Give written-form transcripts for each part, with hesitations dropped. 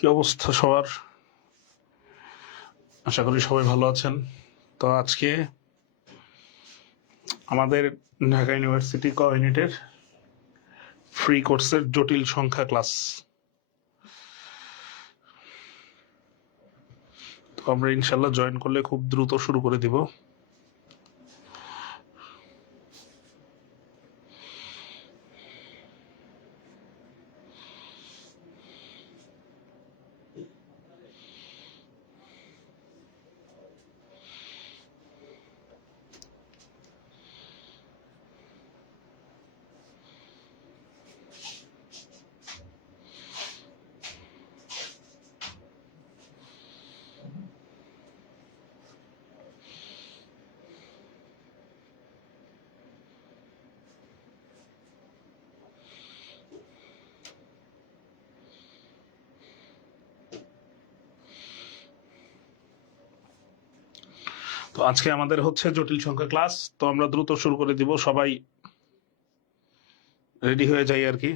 কি অবস্থা সবার? আশা করি সবাই ভালো আছেন। তো আজকে আমাদের ঢাকা ইউনিভার্সিটি ক ইউনিটের ফ্রি কোর্সের জটিল সংখ্যা ক্লাস। তো আমরা ইনশাল্লাহ জয়েন করলে খুব দ্রুত শুরু করে দিব। তো আজকে আমাদের হচ্ছে জটিল সংখ্যা ক্লাস। তো আমরা দ্রুত শুরু করে দিব, সবাই রেডি হয়ে যাই আর কি।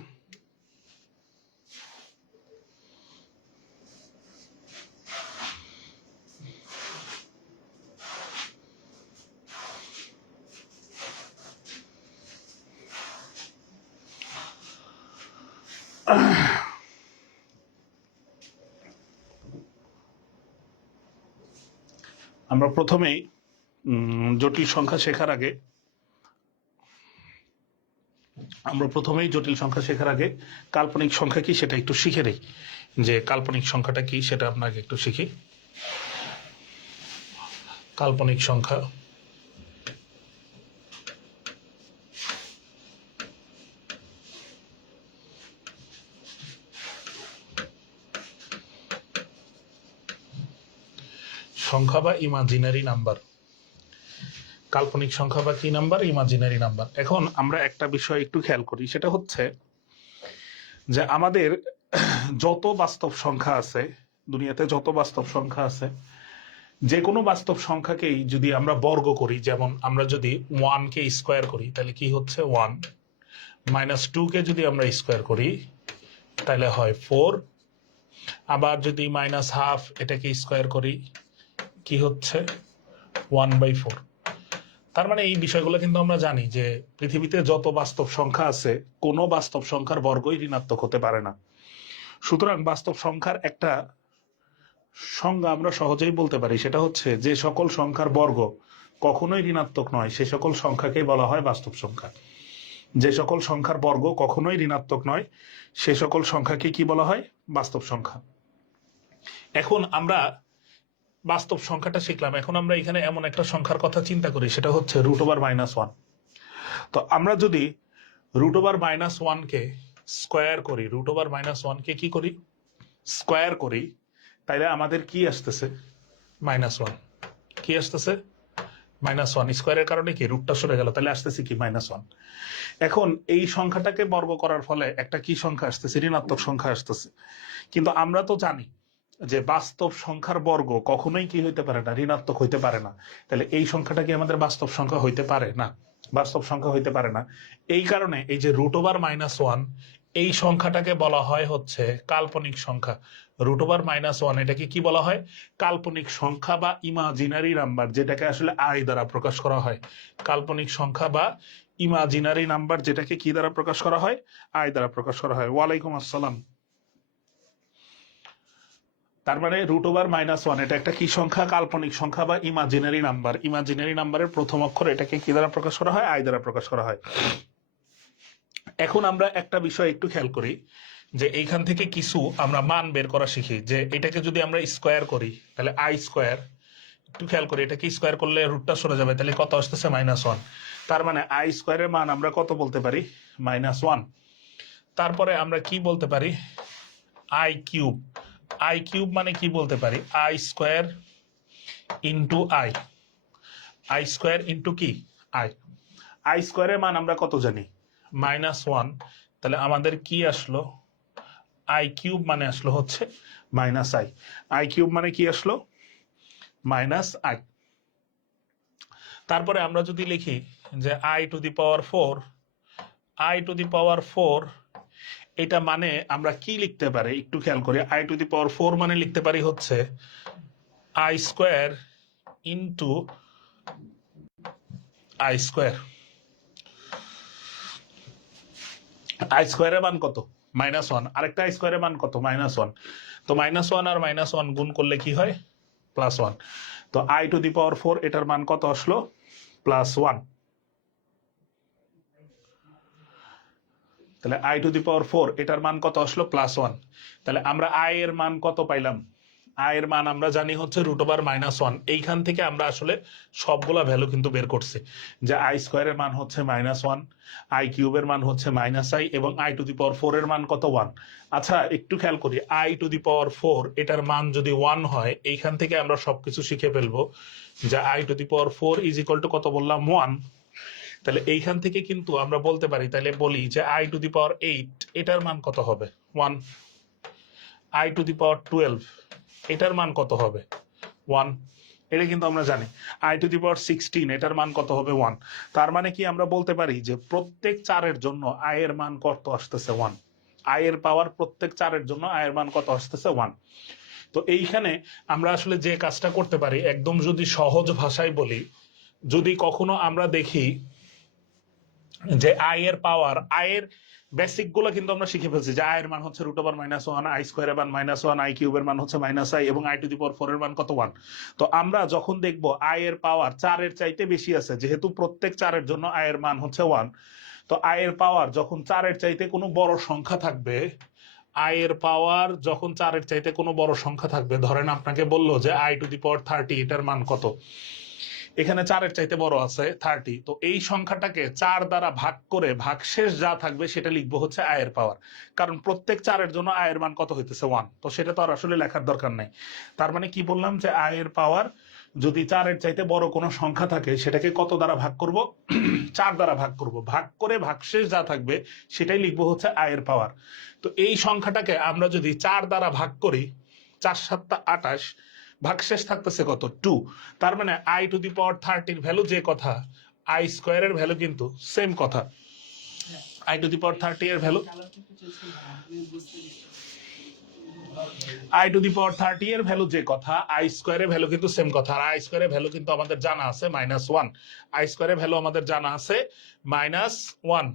আমরা প্রথমেই জটিল সংখ্যা শেখার আগে কাল্পনিক সংখ্যা কি সেটা একটু শিখে নেই। যে কাল্পনিক সংখ্যাটা কি সেটা আপনাকে একটু শিখি। কাল্পনিক সংখ্যা সংখ্যা বা ইমাজিনারি নাম্বার। কাল্পনিক সংখ্যা বা কি নাম্বার? Imaginary number. এখন আমরা একটা বিষয় একটু খেয়াল করি, সেটা হচ্ছে যে আমাদের যত বাস্তব সংখ্যা আছে দুনিয়াতে, যত বাস্তব সংখ্যা আছে, যে কোনো বাস্তব সংখ্যাকেই যদি আমরা বর্গ করি, যেমন আমরা যদি 1 কে স্কোয়ার করি তাহলে কি হচ্ছে 1, -2 কে যদি আমরা স্কোয়ার করি তাহলে হয় 4, আবার যদি -12 এটাকে স্কোয়ার করি কি হচ্ছে 1/4। তার মানে এই বিষয়গুলো কিন্তু আমরা জানি যে পৃথিবীতে যত বাস্তব সংখ্যা আছে কোনো বাস্তব সংখ্যার বর্গই ঋণাত্মক হতে পারে না। সুতরাং বাস্তব সংখ্যার একটা সংজ্ঞা আমরা সহজেই বলতে পারি, সেটা হচ্ছে যে সকল সংখ্যার বর্গ কখনোই ঋণাত্মক নয় সে সকল সংখ্যাকে বলা হয় বাস্তব সংখ্যা। যে সকল সংখ্যার বর্গ কখনোই ঋণাত্মক নয় সে সকল সংখ্যাকে কি বলা হয়? বাস্তব সংখ্যা। এখন আমরা বাস্তব সংখ্যাটা শিখলাম, এখন আমরা এখানে এমন একটা সংখ্যার কথা চিন্তা করি, সেটা হচ্ছে √1। তো আমরা যদি √1 কে স্কোয়ার করি, √1 কে কি করি? স্কোয়ার করি, তাইলে আমাদের কি আসতেছে? -1। কি আসতেছে? -1। স্কোয়ারের কারণে কি রুটটা সরে গেল, তাহলে আসতেছে কি? -1। এখন এই সংখ্যাটাকে বর্গ করার ফলে একটা কি সংখ্যা আসতেছে? ঋণাত্মক সংখ্যা আসতেছে। কিন্তু আমরা তো জানি যে বাস্তব সংখ্যার বর্গ কখনোই কি হইতে পারে না? ঋণাত্মক হইতে পারে না। তাহলে এই সংখ্যাটা কি আমাদের বাস্তব সংখ্যা হইতে পারে না? বাস্তব সংখ্যা হইতে পারে না। এই কারণে এই যে √1 এই সংখ্যাটাকে বলা হয় হচ্ছে কাল্পনিক সংখ্যা। √1 এটাকে কি বলা হয়? কাল্পনিক সংখ্যা বা ইমাজিনারি নাম্বার, যেটাকে আসলে আই দ্বারা প্রকাশ করা হয়। কাল্পনিক সংখ্যা বা ইমাজিনারি নাম্বার, যেটাকে কি দ্বারা প্রকাশ করা হয়? আই দ্বারা প্রকাশ করা হয়। ওয়ালাইকুম আসসালাম। তার মানে √(-1) এটা একটা কি সংখ্যা? কাল্পনিক সংখ্যা বা ইমাজিনারি নাম্বার। ইমাজিনারি নাম্বারের প্রথম অক্ষর এটাকে কি দ্বারা প্রকাশ করা হয়? আই দ্বারা প্রকাশ করা হয়। এখন আমরা একটা বিষয় একটু খেয়াল করি যে এইখান থেকে কিছু আমরা মান বের করা শিখি, যে এটাকে যদি আমরা স্কোয়ার করি তাহলে আই স্কোয়ার, একটু খেয়াল করি, এটাকে স্কোয়ার করলে রুটটা সরে যাবে, তাহলে কত আসতেছে? -1। তার মানে আই স্কোয়ারের মান আমরা কত বলতে পারি? -1। তারপরে আমরা কি বলতে পারি? I cube. আই কিউব মানে কি বলতে পারি? I square into I. I square into কি? আই। আই স্কোয়ারের মান আমরা কত জানি? -1। তাহলে আমাদের কি আসলো? আই কিউব মানে আসলো হচ্ছে -i। আই কিউব মানে কি আসলো? -i। তারপরে আমরা যদি লিখি যে i⁴, i⁴, এটা মানে আমরা কি লিখতে পারি? একটু খেয়াল করি। i⁴ মানে লিখতে পারি হচ্ছে I square into I square. I স্কোয়ারের মান কত? -1। আরেকটা আই স্কোয়ারের মান কত? -1। তো -1 আর -1 গুণ করলে কি হয়? +1। তো i⁴ এটার মান কত আসলো? +1। তাহলে i⁴ এটার মান কত আসলো? +1। তাহলে আমরা আই এর মান কত পাইলাম? আই এর মান আমরা জানি হচ্ছে √(-1)। এইখান থেকে আমরা আসলে সবগুলা ভ্যালু কিন্তু বের করছি, যে আই স্কোয়ারের মান হচ্ছে -1, আই কিউবের মান হচ্ছে -i এবং i⁴ এর মান কত? 1। আচ্ছা একটু খেয়াল করি, i⁴ এটার মান যদি 1 হয়, এইখান থেকে আমরা সবকিছু শিখে ফেলবো যে i⁴ ইজ ইকুয়াল টু কত বললাম? 1। তাহলে এইখান থেকে কিন্তু আমরা বলতে পারি, তাহলে বলি যে i⁴ এটার মান কত হবে? 1। i⁴ এটার মান কত হবে? 1। এটা কিন্তু আমরা জানি। i⁴ এটার মান কত হবে? 1। তার মানে কি আমরা বলতে পারি যে প্রত্যেক 4-এর জন্য আই এর মান কত আসতেছে? 1। আই এর পাওয়ার প্রত্যেক 4-এর জন্য আই এর মান কত আসতেছে? 1। তো এইখানে আমরা আসলে যে কাজটা করতে পারি, একদম যদি সহজ ভাষায় বলি, যদি কখনো আমরা দেখি যে আই এর পাওয়ার, আই এর বেসিক গুলো কিন্তু আমরা শিখে ফেলছি, যে আই এর মান হচ্ছে √(-1), আই স্কোয়ারের মান -1, আই কিউবের মান হচ্ছে -i এবং i⁴ এর মান কত? 1। তো আমরা যখন দেখবো আই এর পাওয়ার 4-এর চাইতে বেশি আছে, যেহেতু প্রত্যেক 4-এর জন্য আই এর মান হচ্ছে 1, তো আই এর পাওয়ার যখন 4-এর চাইতে কোনো বড় সংখ্যা থাকবে, আই এর পাওয়ার যখন 4-এর চাইতে কোনো বড় সংখ্যা থাকবে, ধরেন আপনাকে বললো যে i⁴ এটার মান কত? এখানে 4-এর চাইতে বড় আছে 30, তো এই সংখ্যাটাকে 4 দ্বারা ভাগ করে ভাগশেষ যা থাকবে সেটা লিখবো হচ্ছে আয়ের পাওয়ার। কারণ প্রত্যেক 4-এর জন্য আয়ের মান কত হইতেছে? 1। তো সেটা তো আর আসলে লেখার দরকার নাই। তার মানে কি বললাম, যে আয়ের পাওয়ার যদি 4-এর চাইতে বড় কোনো সংখ্যা থাকে, সেটাকে কত দ্বারা ভাগ করব? 4 দ্বারা ভাগ করব, ভাগ করে ভাগশেষ যা থাকবে সেটাই লিখবো হচ্ছে আয়ের পাওয়ার। তো এই সংখ্যাটাকে আমরা যদি 4 দ্বারা ভাগ করি, 4×7 = 28, ভাগশেষ থাকতেছে কত? 2। তার মানে i⁴ ভ্যালু যে কথা, আই স্কোয়ারের ভ্যালু কিন্তু সেম কথা। i⁴ এর ভ্যালু, i⁴ এর ভ্যালু যে কথা, আই স্কোয়ারের ভ্যালু কিন্তু সেম কথা। আর আই স্কোয়ারের ভ্যালু কিন্তু আমাদের জানা আছে -1। আই স্কোয়ারের ভ্যালু আমাদের জানা আছে -1।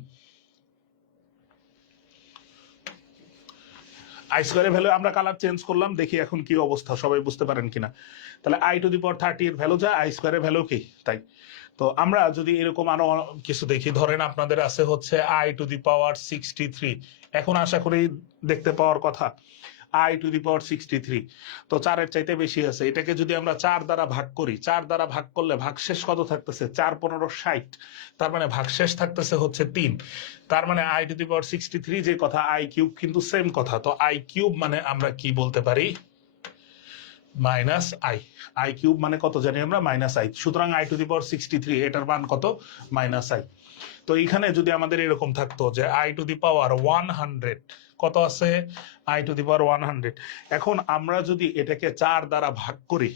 আই স্কোয়ারের ভ্যালু আমরা কালার চেঞ্জ করলাম, দেখি এখন কি অবস্থা, সবাই বুঝতে পারেন কিনা। তাহলে i⁴ এর ভ্যালু যা, আই স্কোয়ারের ভ্যালু কি তাই। তো আমরা যদি এরকম আরো কিছু দেখি, ধরেন আপনাদের আছে হচ্ছে i�63। এখন আশা করি দেখতে পাওয়ার কথা i�63। তো 4-এর চাইতে বেশি আছে, এটাকে যদি আমরা 4 দ্বারা ভাগ করি, 4 দ্বারা ভাগ করলে ভাগশেষ কত থাকতেছে? 4×15 = 60। তার মানে ভাগশেষ থাকতেছে হচ্ছে 3। তার মানে i�63 যে কথা, আই কিউব কিন্তু সেম কথা। তো আই কিউব মানে আমরা কি বলতে পারি? -i। আই কিউব মানে কত জানি আমরা? -i। সুতরাং i⁴63 এটার মান কত? -i। তো এইখানে যদি আমাদের এরকম থাকতো যে i⁴100, কত আছে? i⁴100। এখন আমরা যদি এটাকে 4 দ্বারা ভাগ করি,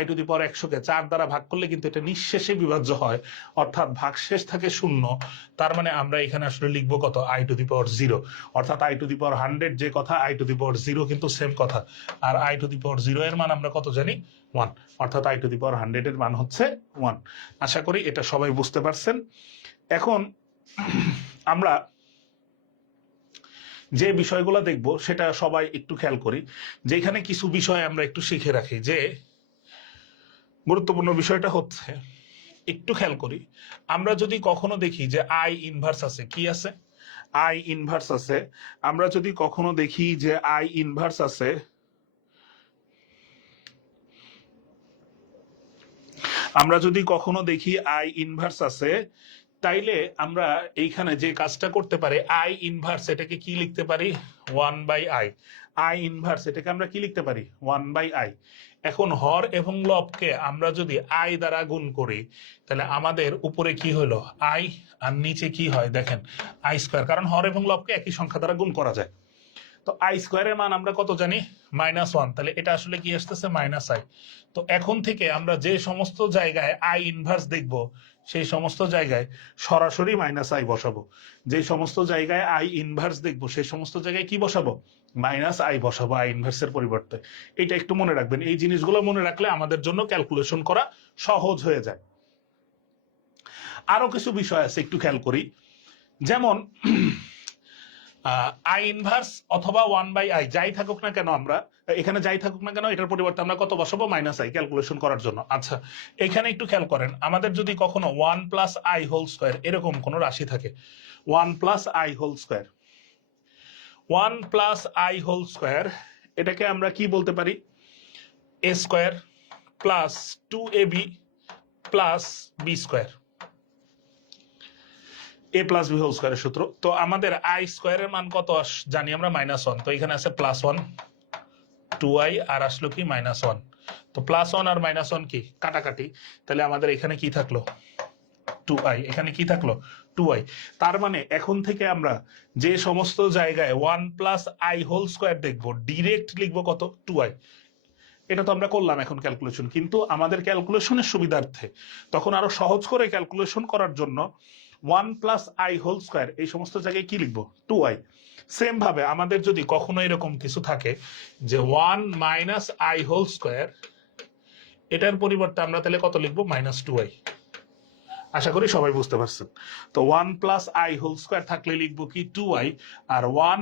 i⁴100 কে 4 দ্বারা ভাগ করলে কিন্তু এটা নিঃশেষে বিভাজ্য হয়, অর্থাৎ ভাগশেষ থাকে 0। তার মানে আমরা এখানে আসলে লিখবো কত? i⁴0। অর্থাৎ i⁴100 যে কথা, i⁴0 কিন্তু সেম কথা। আর i⁴0 এর মান আমরা কত জানি? 1। অর্থাৎ i⁴100 এর মান হচ্ছে 1। আশা করি এটা সবাই বুঝতে পারছেন। এখন আমরা যে বিষয়গুলো দেখব সেটা সবাই একটু খেয়াল করি, যেখানে কিছু বিষয় আমরা একটু শিখে রাখি। যে গুরুত্বপূর্ণ বিষয়টা হচ্ছে, একটু খেয়াল করি, আমরা যদি কখনো দেখি যে আই ইনভার্স আছে, কি আছে, আই ইনভার্স আছে, আমরা যদি কখনো দেখি যে আই ইনভার্স আছে, আমরা যদি কখনো দেখি আই ইনভার্স আছে, তাইলে আমরা এইখানে যে কাজটা করতে পারি, আই ইনভার্স এটাকে কি লিখতে পারি, 1/i। আই ইনভার্স এটাকে আমরা কি লিখতে পারি, 1/i। এখন হর এবং লবকে আমরা যদি আই দ্বারা গুণ করি, তাহলে আমাদের উপরে কি হলো, আই, আর নিচে কি হয় দেখেন, আই স্কোয়ার, কারণ হর এবং লবকে একই সংখ্যা দ্বারা গুণ করা যায়। তো আই স্কোয়ারের মান আমরা কত জানি, -1, তাহলে এটা আসলে কি আসতেছে, -i। তো এখন থেকে আমরা যে সমস্ত জায়গায় আই ইনভার্স দেখব, সেই সমস্ত জায়গায় সরাসরি -i বসাবো। যে সমস্ত জায়গায় আই ইনভার্স দেখবো সেই সমস্ত জায়গায় কি বসাবো, -i বসাবো আই ইনভার্সের পরিবর্তে। এটা একটু মনে রাখবেন, এই জিনিসগুলো মনে রাখলে আমাদের জন্য ক্যালকুলেশন করা সহজ হয়ে যায়। আরো কিছু বিষয় আছে, একটু খেয়াল করি। যেমন আই ইনভার্স অথবা 1/i যাই থাকুক না কেন, আমরা এখানে যাই থাকুক না কেন, এটার পরিবর্তে আমরা কত বসাবো, -i, ক্যালকুলেশন করার জন্য। আচ্ছা, এখানে একটু খেয়াল করেন, আমাদের যদি কখনো 1 + i হোল স্কোয়ার এরকম কোন রাশি থাকে, 1 + i whole square, 1 + i whole square, এটাকে আমরা কি বলতে পারি, a square plus 2ab plus b স্কোয়ার, a প্লাস বি হোল স্কোয়ারের সূত্র। তো আমাদের আই স্কোয়ারের মান কত জানি আমরা, -1। তো এখানে আছে +1, 2i, আর আসলো কি -1। তো +1 আর -1 কি কাটাকাটি, তাহলে আমাদের এখানে কি থাকলো, 2i, এখানে কি থাকলো, 2i। তার মানে এখন থেকে আমরা যে সমস্ত জায়গায় 1 + i হোল স্কোয়ার দেখবো, ডিরেক্ট লিখবো কত, 2i। এটা তো আমরা করলাম এখন ক্যালকুলেশন, কিন্তু আমাদের ক্যালকুলেশনের সুবিধার্থে তখন আরো সহজ করে ক্যালকুলেশন করার জন্য 1 + i হোল স্কোয়ার এই সমস্ত জায়গায় কি লিখবো, 2i। সেম ভাবে আমাদের যদি কখনো এরকম কিছু থাকে যে 1 - i হোল স্কোয়ার, এটার পরিবর্তে আমরা তাহলে কত লিখবো, -2i। আশা করি সবাই বুঝতে পারছেন। তো 1 + i হোল স্কোয়ার থাকলে লিখবো কি, 2i, আর 1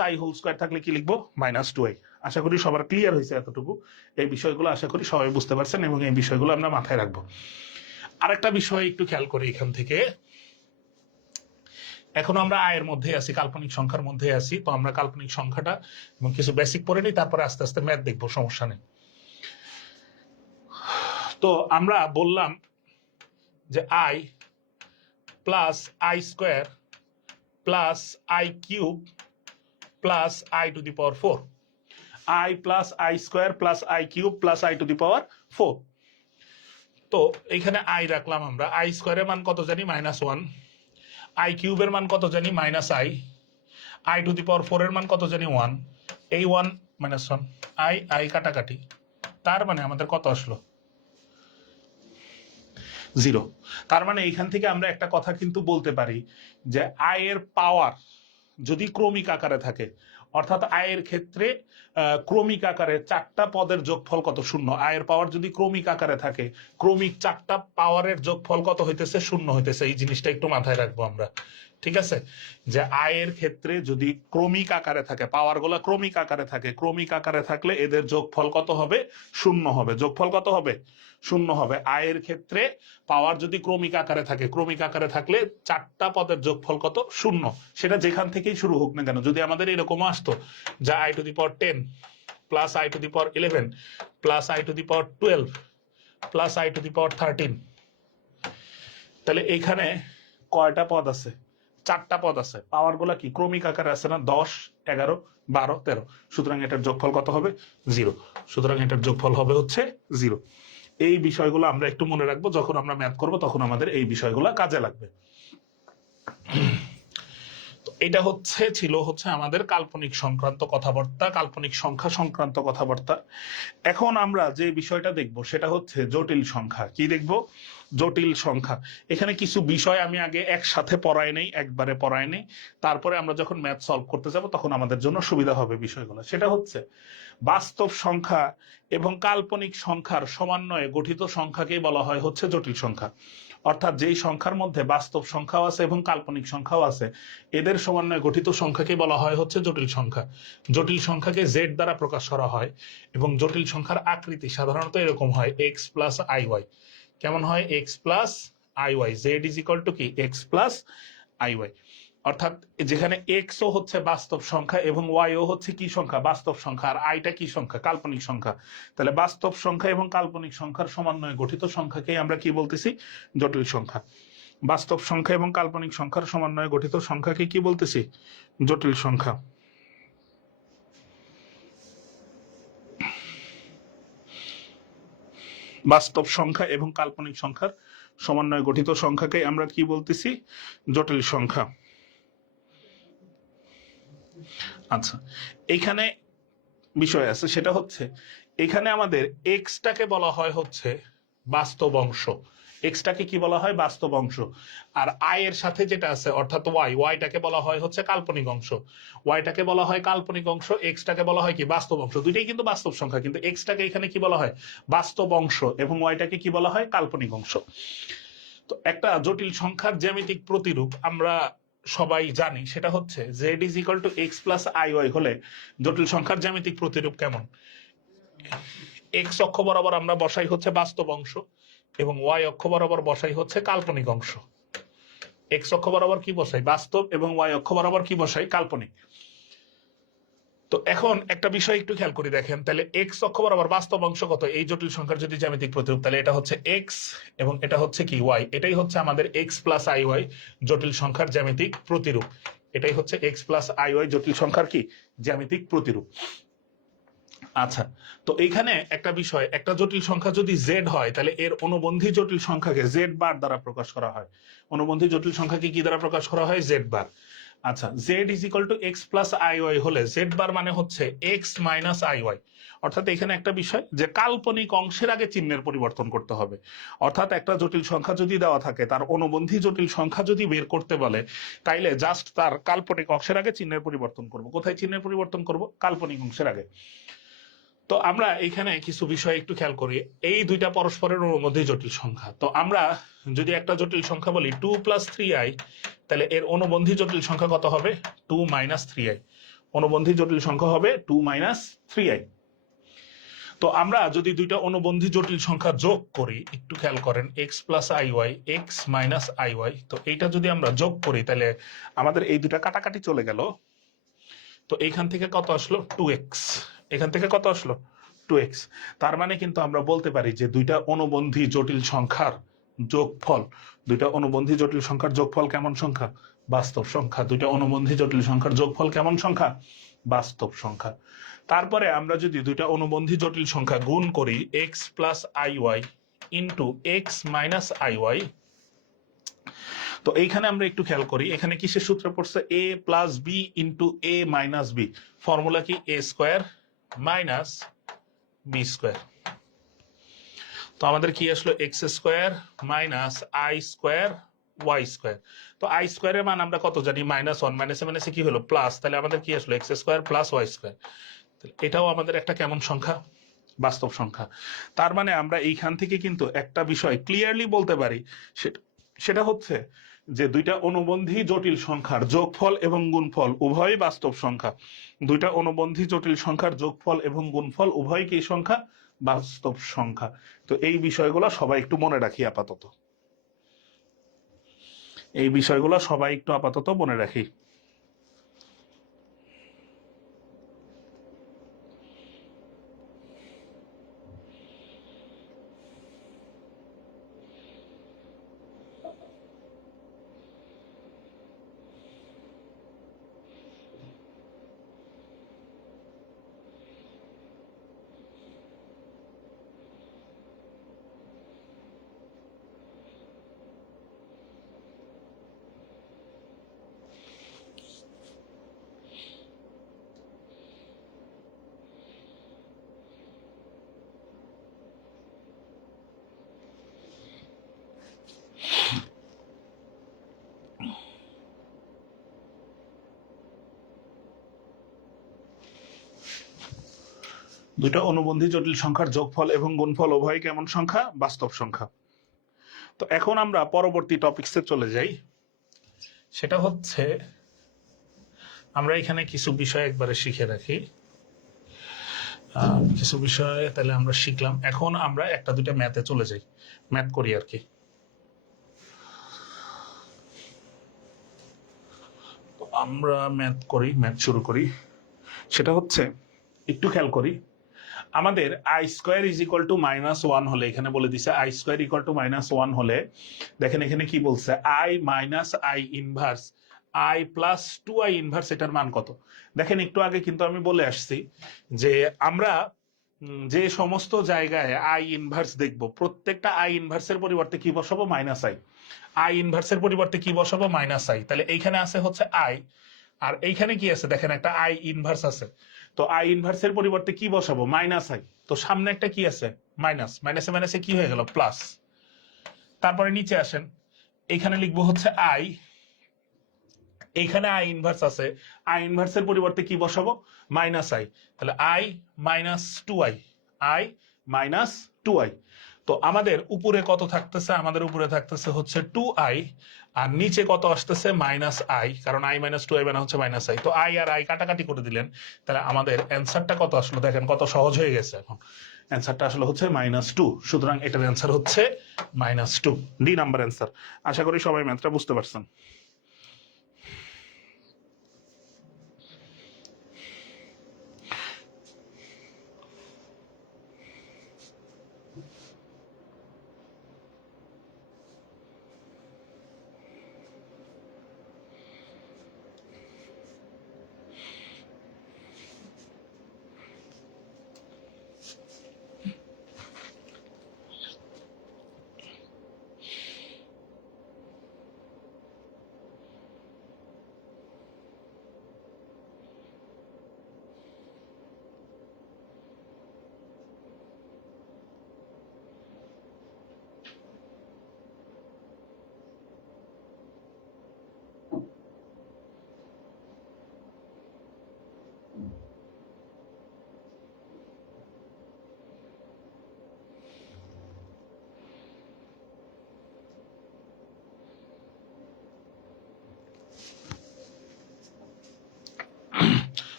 - i হোল স্কোয়ার থাকলে কি লিখবো, -2i। আশা করি সবার ক্লিয়ার হয়েছে এতটুকু। এই বিষয়গুলো আশা করি সবাই বুঝতে পারছেন এবং এই বিষয়গুলো আমরা মাথায় রাখবো। আরেকটা বিষয় একটু খেয়াল করি এখান থেকে, এখন আমরা আয়ের মধ্যে আছি, কাল্পনিক সংখ্যার মধ্যে আছি। তো আমরা কাল্পনিক সংখ্যাটা এবং কিছু বেসিক পড়ে নিই, তারপরে আস্তে আস্তে ম্যাথ দেখবো, সমস্যা নেই। তো আমরা বললাম যে i + i square plus i cube plus i⁴, i + i square plus i cube plus i⁴। তো এখানে i রাখলাম আমরা, i স্কোয়ারের মান কত জানি, -1, i কিউবের মান কত জানি, -i, i⁴ এর মান কত জানি, 1, এই 1 -1, i কাটাকাটি, তার মানে আমাদের কত আসলো, 0। তার মানে এইখান থেকে আমরা একটা কথা কিন্তু বলতে পারি যে i এর পাওয়ার যদি ক্রমিক আকারে থাকে, অর্থাৎ আয়ের ক্ষেত্রে ক্রমিক আকারে 4টা পদের যোগফল কত, 0। আয়ের পাওয়ার যদি ক্রমিক আকারে থাকে, ক্রমিক 4টা পাওয়ারের যোগফল কত হইতেছে, 0 হইতেছে। এই জিনিসটা একটু মাথায় রাখবো আমরা, ঠিক আছে, যে আয়ের ক্ষেত্রে যদি ক্রমিক আকারে থাকে, পাওয়ার গুলা ক্রমিক আকারে থাকে, ক্রমিক আকারে থাকলে এদের যোগফল কত হবে, 0 হবে। যোগফল কত হবে, 0 হবে। আয়ের ক্ষেত্রে পাওয়ার যদি ক্রমিক আকারে থাকে, ক্রমিক আকারে থাকলে 4টা পদের যোগফল কত, 0। সেটা যেখান থেকেই শুরু হোক না কেন, যদি আমাদের এরকম আসতো যা i⁻10 plus i⁻11 plus i⁻12 plus i⁻13, তাহলে এখানে কয়টা পদ আছে, 4টা পদ আছে। পাওয়ার গুলা কি ক্রমিক আকারে আছে না, 10, 11, 12, 13। সুতরাং এটার যোগফল কত হবে, 0। সুতরাং এটার যোগফল হবে হচ্ছে 0। এই বিষয়গুলো আমরা একটু মনে রাখবো, যখন আমরা ম্যাথ করব তখন আমাদের এই বিষয়গুলো কাজে লাগবে। এটা ছিল আমাদের কাল্পনিক সংক্রান্ত কথাবার্তা, কাল্পনিক সংখ্যা সংক্রান্ত কথাবার্তা। এখন আমরা যে বিষয়টা দেখব সেটা হচ্ছে জটিল সংখ্যা। কি দেখব, জটিল সংখ্যা। এখানে কিছু বিষয় আমি আগে একসাথে পড়াই নেই, একবারে পড়াই নেই, তারপরে আমরা যখন ম্যাথ সলভ করতে যাব তখন আমাদের জন্য সুবিধা হবে বিষয়গুলো। সেটা হচ্ছে বাস্তব সংখ্যা এবং কাল্পনিক সংখ্যার সমন্বয়ে গঠিত সংখ্যাকেই বলা হয় হচ্ছে জটিল সংখ্যা। অর্থাৎ যেই সংখ্যার মধ্যে বাস্তব সংখ্যাও আছে এবং কাল্পনিক সংখ্যাও আছে, এদের সমন্বয়ে গঠিত সংখ্যাকে বলা হয় হচ্ছে জটিল সংখ্যা। জটিল সংখ্যাকে জেড দ্বারা প্রকাশ করা হয় এবং জটিল সংখ্যার আকৃতি সাধারণত এরকম হয় এক্স প্লাস আই ওয়াই। কেমন হয়? X plus i y, z is equal to কি এক্স প্লাস আই ওয়াই। অর্থাৎ যেখানে এক্স ও হচ্ছে বাস্তব সংখ্যা এবং ওয়াই ও হচ্ছে কি সংখ্যা? বাস্তব সংখ্যা। আর আইটা কি সংখ্যা? কাল্পনিক সংখ্যা। তাহলে বাস্তব সংখ্যা এবং কাল্পনিক সংখ্যার সমন্বয়ে গঠিত সংখ্যাকে আমরা কি বলতেছি? জটিল সংখ্যা। বাস্তব সংখ্যা এবং কাল্পনিক সংখ্যার সমন্বয়ে গঠিত সংখ্যাকে কি বলতেছি? জটিল সংখ্যা। বাস্তব সংখ্যা এবং কাল্পনিক সংখ্যার সমন্বয়ে গঠিত সংখ্যাকে আমরা কি বলতেছি? জটিল সংখ্যা। আচ্ছা, এখানে বিষয় আছে, সেটা হচ্ছে এখানে আমাদের এক্সটাকে বলা হয় হচ্ছে বাস্তব অংশ। এক্সটাকে কি বলা হয়? বাস্তব অংশ। আর আই এর সাথে যেটা আছে অর্থাৎ ওয়াই, ওয়াইটাকে বলা হয় হচ্ছে কাল্পনিক অংশ। ওয়াইটাকে বলা হয় কাল্পনিক অংশ, এক্সটাকে বলা হয় কি? বাস্তব অংশ। দুইটাই কিন্তু বাস্তব সংখ্যা, কিন্তু এক্সটাকে এখানে কি বলা হয়? বাস্তব অংশ, এবং ওয়াইটাকে কি বলা হয়? কাল্পনিক অংশ। তো একটা জটিল সংখ্যার জ্যামিতিক প্রতিরূপ আমরা সবাই জানি, সেটা হচ্ছে z is equal to x plus i y হলে জটিল সংখ্যার জ্যামিতিক প্রতিরূপ কেমন? এক্স অক্ষ বরাবর আমরা বসাই হচ্ছে বাস্তব অংশ এবং ওয়াই অক্ষ বরাবর বসাই হচ্ছে কাল্পনিক অংশ। এক্স অক্ষ বরাবর কি বসাই? বাস্তব, এবং ওয়াই অক্ষ বরাবর কি বসাই? কাল্পনিক। তো এখন একটা বিষয় একটু খেয়াল করি, দেখেন তাহলে এক্স অক্ষ বরাবর বাস্তব অংশ কত? এই জটিল সংখ্যার যদি জ্যামিতিক প্রতিরূপ, তাহলে এটা হচ্ছে এক্স এবং এটা হচ্ছে কি? ওয়াই। এটাই হচ্ছে আমাদের এক্স প্লাস আই ওয়াই জটিল সংখ্যার জ্যামিতিক প্রতিরূপ। এটাই হচ্ছে এক্স প্লাস আই ওয়াই জটিল সংখ্যার কি? জ্যামিতিক প্রতিরূপ। আচ্ছা, তো এইখানে একটা বিষয়, একটা জটিল সংখ্যা যদি জেড হয় তাহলে এর অনুবন্ধী জটিল সংখ্যাকে জেড বার দ্বারা প্রকাশ করা হয়। অনুবন্ধী জটিল সংখ্যাকে কি দ্বারা প্রকাশ করা হয়? Z bar. আচ্ছা, z is equal to x plus i y হলে জেড বার মানে হচ্ছে এক্স মাইনাস আই ওয়াই। অর্থাৎ এখানে একটা বিষয় যে কাল্পনিক অংশের আগে চিহ্নের পরিবর্তন করতে হবে। অর্থাৎ একটা জটিল সংখ্যা যদি দেওয়া থাকে, তার অনুবন্ধী জটিল সংখ্যা যদি বের করতে বলে, তাইলে জাস্ট তার কাল্পনিক অংশের আগে চিহ্নের পরিবর্তন করব। কোথায় চিহ্নের পরিবর্তন করব? কাল্পনিক অংশের আগে। তো আমরা এখানে কিছু বিষয় একটু খেয়াল করি। এই দুইটা পরস্পরের মধ্যে জটিল সংখ্যা। তো আমরা যদি একটা জটিল সংখ্যা বলি 2 প্লাস 3i, তাহলে এর অনুবন্ধী জটিল সংখ্যা কত হবে? 2 মাইনাস 3i। অনুবন্ধী জটিল সংখ্যা হবে 2 মাইনাস 3i। তো আমরা যদি দুইটা অনুবন্ধী জটিল সংখ্যা যোগ করি, একটু খেয়াল করেন, x plus i y, x minus i y, তো এইটা যদি আমরা যোগ করি তাহলে আমাদের এই দুটা কাটাকাটি চলে গেল। তো এইখান থেকে কত আসলো? 2x। এখান থেকে কত আসলো? 2x। তার মানে কিন্তু আমরা বলতে পারি যে দুইটা অনুবন্ধী জটিল সংখ্যার যোগফল, দুইটা অনুবন্ধী জটিল সংখ্যার যোগফল কেমন সংখ্যা? বাস্তব সংখ্যা। দুইটা অনুবন্ধী জটিল সংখ্যার যোগফল কেমন সংখ্যা? বাস্তব সংখ্যা। তারপরে আমরা যদি দুইটা অনুবন্ধী জটিল সংখ্যা গুণ করি x plus i y into x minus i y, তো এইখানে আমরা একটু খেয়াল করি, এখানে কিসের সূত্র পড়ছে? a plus b into a minus b. Formula কি? A square minus b square. তো আমাদের কি আসলো? X square minus i square y square. তো আই স্কোয়ারের মান আমরা কত জানি? -1। মাইনাসে মাইনাসে কি হলো? প্লাস। তাহলে আমাদের কি আসলো? X square plus y square. এটাও আমাদের একটা কেমন সংখ্যা? বাস্তব সংখ্যা। তার মানে আমরা এইখান থেকে কিন্তু একটা বিষয় ক্লিয়ারলি বলতে পারি, সেটা হচ্ছে যে দুইটা অনুবন্ধী জটিল সংখ্যার যোগফল এবং গুণফল উভয়ই বাস্তব সংখ্যা। দুইটা অনুবন্ধী জটিল সংখ্যার যোগফল এবং গুণফল উভয় কি সংখ্যা? বাস্তব সংখ্যা। তো এই বিষয়গুলো সবাই একটু মনে রাখি আপাতত। এই বিষয়গুলো সবাই একটু আপাতত মনে রাখি। দুইটা অনুবন্ধী জটিল সংখ্যার যোগফল এবং গুণফল উভয় কেমন সংখ্যা? বাস্তব সংখ্যা। তো এখন আমরা পরবর্তী টপিকসে চলে যাই, সেটা হচ্ছে আমরা এখানে কিছু বিষয় একবারে শিখে রাখি। কিছু বিষয় তাহলে আমরা শিখলাম, এখন আমরা একটা দুইটা ম্যাথে চলে যাই, ম্যাথ করি আর কি। আমরা ম্যাথ করি, ম্যাথ শুরু করি। সেটা হচ্ছে একটু খেয়াল করি, আমাদের I square is equal to -1 হলে, এখানে বলে দিছে আই স্কোয়ার ইকুয়াল টু -1 হলে, দেখেন এখানে কি বলছে, I minus I inverse I plus 2i inverse, এটার মান কত? দেখেন একটু আগে কিন্তু আমি বলে আসছি যে আমরা যে সমস্ত জায়গায় আই ইনভার্স দেখব, প্রত্যেকটা আই ইনভার্সের পরিবর্তে কি বসাবো? Minus I. আই ইনভার্সের পরিবর্তে কি বসাবো? Minus i. তাহলে এইখানে আছে হচ্ছে আই, আর এইখানে কি আছে? দেখেন একটা আই ইনভার্স আছে, তো আই ইনভার্সের পরিবর্তে কি বসাবো? Minus I. তো সামনে একটা কি আছে? মাইনাস, মাইনাসে মাইনাসে কি হয়ে গেল? প্লাস। তারপরে নিচে আসেন, এইখানে লিখবো হচ্ছে আই, এইখানে আই ইনভার্স আছে, আই ইনভার্সের পরিবর্তে কি বসাবো? Minus i. তাহলে i minus 2i, i minus 2i। তো আমাদের উপরে কত থাকতেছে? আমাদের উপরে থাকতেছে হচ্ছে 2i, আর নিচে কত আসতেছে? মাইনাস আই, কারণ আই মাইনাস 2i মানে হচ্ছে মাইনাস আই। তো আই আর আই কাটাকাটি করে দিলেন, তাহলে আমাদের অ্যান্সারটা কত আসলো? দেখেন কত সহজ হয়ে গেছে। এখন অ্যান্সারটা আসলে হচ্ছে -2, সুতরাং এটার অ্যান্সার হচ্ছে -2, ডি নাম্বার অ্যান্সার। আশা করি সবাই ম্যাথটা বুঝতে পারছেন।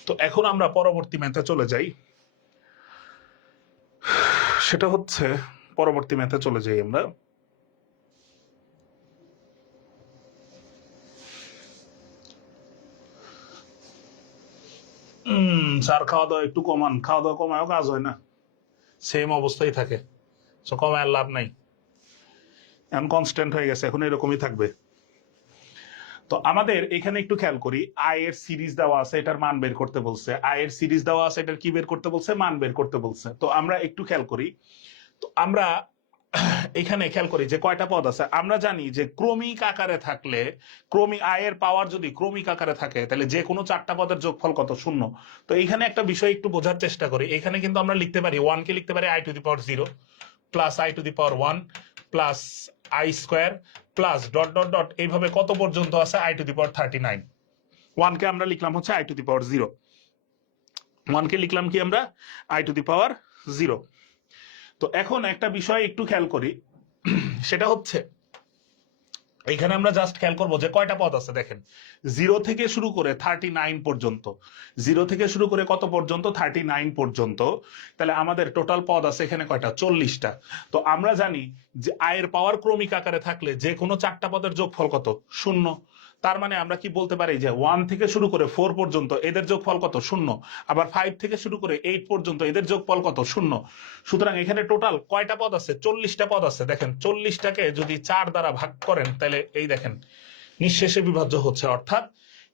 তো এখন আমরা পরবর্তী ম্যাথে চলে যাই, সেটা হচ্ছে পরবর্তী ম্যাথে চলে যাই আমরা। স্যার খাওয়া দাওয়া একটু কমান, খাওয়া দাওয়া কমায়ও কাজ হয় না, সেম অবস্থায় থাকে, তো কমায় লাভ নাই, এখন কনস্ট্যান্ট হয়ে গেছে, এখন এরকমই থাকবে। তো আমাদের এখানে একটু খেয়াল করি, আয়ের সিরিজ দেওয়া আছে, এটার মান বের করতে বলছে, আয়ের সিরিজ দেওয়া আছে, এটার কি বের করতে বলছে? মান বের করতে বলছে। তো আমরা একটু খেয়াল করি, তো আমরা এখানে খেয়াল করি যে কয়টা পদ আছে। আমরা জানি যে ক্রমিক আকারে থাকলে, ক্রমিক আয়ের পাওয়ার যদি ক্রমিক আকারে থাকে, তাহলে যে কোনো চারটা পদের যোগফল কত? 0। তো এইখানে একটা বিষয় একটু বোঝার চেষ্টা করি, এখানে কিন্তু আমরা লিখতে পারি 1 কে লিখতে পারি i⁻0 plus i⁻1 plus I square plus dot dot dot, এইভাবে কত পর্যন্ত আছে? i⁻39। 1 কে আমরা লিখলাম হচ্ছে i⁻0, 1 কে লিখলাম কি আমরা? i⁻0। তো এখন একটা বিষয় একটু খেয়াল করি, সেটা হচ্ছে এখানে আমরা জাস্ট খেয়াল করবো যে কয়টা পদ আছে। দেখেন 0 থেকে শুরু করে 39 পর্যন্ত, 0 থেকে শুরু করে কত পর্যন্ত? 39 পর্যন্ত। তাহলে আমাদের টোটাল পদ আছে এখানে কয়টা? 40টা। তো আমরা জানি যে আয়ের পাওয়ার ক্রমিক আকারে থাকলে যে কোনো চারটা পদের যোগফল কত? 0। তার মানে আমরা কি বলতে পারি যে 1 থেকে শুরু করে 4 পর্যন্ত এদের যোগফল কত? 0। আবার 5 থেকে শুরু করে 8 পর্যন্ত এদের যোগফল কত? 0। সুতরাং এখানে টোটাল কয়টা পদ আছে? 40টা পদ আছে। দেখেন 40টাকে যদি 4 দ্বারা ভাগ করেন, তাহলে এই দেখেন নিঃশেষে বিভাজ্য হচ্ছে, অর্থাৎ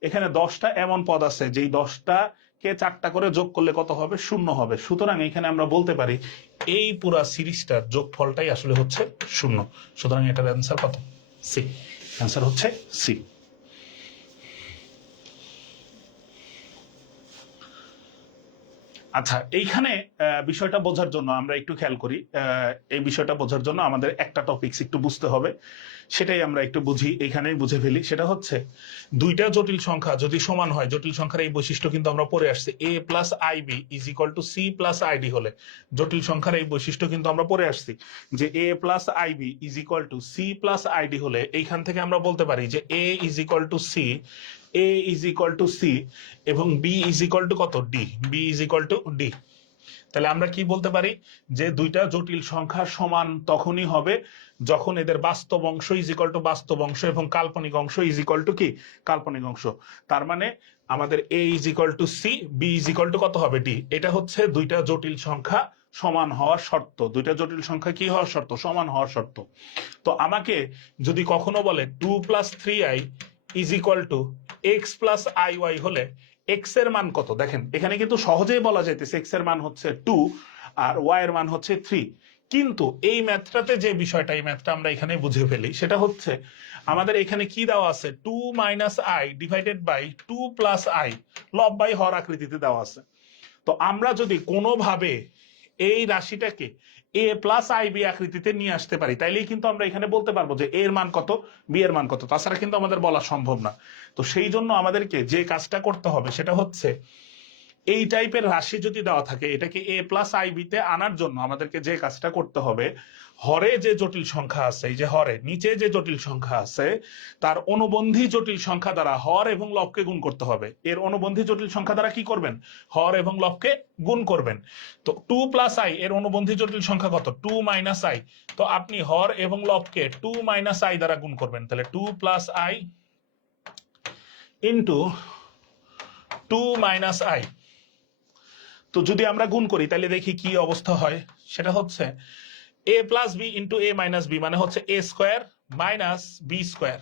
এখানে 10টা এমন পদ আছে যেই 10টাকে 4টা করে যোগ করলে কত হবে? 0 হবে। সুতরাং এখানে আমরা বলতে পারি এই পুরা সিরিজটার যোগফলটাই আসলে হচ্ছে 0। সুতরাং এটার অ্যান্সার কত? সি। অ্যান্সার হচ্ছে সি। আচ্ছা, এইখানে বিষয়টা বোঝার জন্য আমরা একটু খেয়াল করি। এই বিষয়টা বোঝার জন্য আমাদের একটা টপিকস একটু বুঝতে হবে, সেটাই আমরা একটু বুঝি, এইখানেই বুঝে ফেলি। সেটা হচ্ছে দুইটা জটিল সংখ্যা যদি সমান হয়, জটিল সংখ্যার এই বৈশিষ্ট্য কিন্তু আমরা পড়ে আসছি, a plus i b is equal to c plus i d হলে, জটিল সংখ্যার এই বৈশিষ্ট্য কিন্তু আমরা পড়ে আসছি যে a plus i b is equal to c plus i d হলে এইখান থেকে আমরা বলতে পারি যে a is equal to c, a is equal to c এবং b ইজ ইকুয়াল টু কত, d, b is equal to d। তাহলে আমরা কি বলতে পারি যে দুইটা জটিল সংখ্যা সমান তখনই হবে যখন এদের বাস্তব অংশ ইজ ইকুয়াল টু বাস্তব অংশ এবং কাল্পনিক অংশ ইজ ইকুয়াল টু কি, কাল্পনিক অংশ। তার মানে আমাদের a is equal to c, b is equal to কত হবে, d। এটা হচ্ছে দুইটা জটিল সংখ্যা সমান হওয়ার শর্ত, দুইটা জটিল সংখ্যা কি হওয়ার শর্ত, সমান হওয়ার শর্ত। তো আমাকে যদি কখনো বলে 2 plus 3i is equal to x plus i y হলে এক্স এর মান কত, দেখেন এখানে কিন্তু সহজেই বলা যাইতেছে এক্স এর মান হচ্ছে 2 আর ওয়াই এর মান হচ্ছে 3। কিন্তু এই ম্যাথটাতে যে বিষয়টা, এই ম্যাথটা আমরা এখানে বুঝে ফেলি, সেটা হচ্ছে আমাদের এখানে কি দেওয়া আছে, 2 minus i divided by 2 plus i, লব বাই হর আকৃতিতে দেওয়া আছে। তো আমরা যদি কোনোভাবে এই রাশিটাকে এ প্লাস আই বি আকৃতিতে নিয়ে আসতে পারি, তাইলেই কিন্তু আমরা এখানে বলতে পারবো যে এর মান কত, বি এর মান কত, তাছাড়া কিন্তু আমাদের বলা সম্ভব না। তো সেই জন্য আমাদেরকে যে কাজটা করতে হবে সেটা হচ্ছে এই টাইপের রাশি যদি দেওয়া থাকে, এটাকে এ প্লাস আই বিতে আনার জন্য আমাদেরকে যে কাজটা করতে হবে, হরে যে জটিল সংখ্যা আছে, এই যে হরে নিচে যে জটিল সংখ্যা আছে তার অনুবন্ধী জটিল সংখ্যা দ্বারা হর এবং লবকে গুণ করতে হবে। এর অনুবন্ধী জটিল সংখ্যা দ্বারা কি করবেন, হর এবং লবকে গুণ করবেন। তো 2 প্লাস আই এর অনুবন্ধী জটিল সংখ্যা কত, 2 মাইনাস আই। তো আপনি হর এবং লবকে 2 মাইনাস আই দ্বারা গুণ করবেন, তাহলে 2 plus I into 2 minus I. তো যদি আমরা গুণ করি তাহলে দেখি কি অবস্থা হয়, সেটা হচ্ছে a plus b into a minus b মানে হচ্ছে a square minus b square.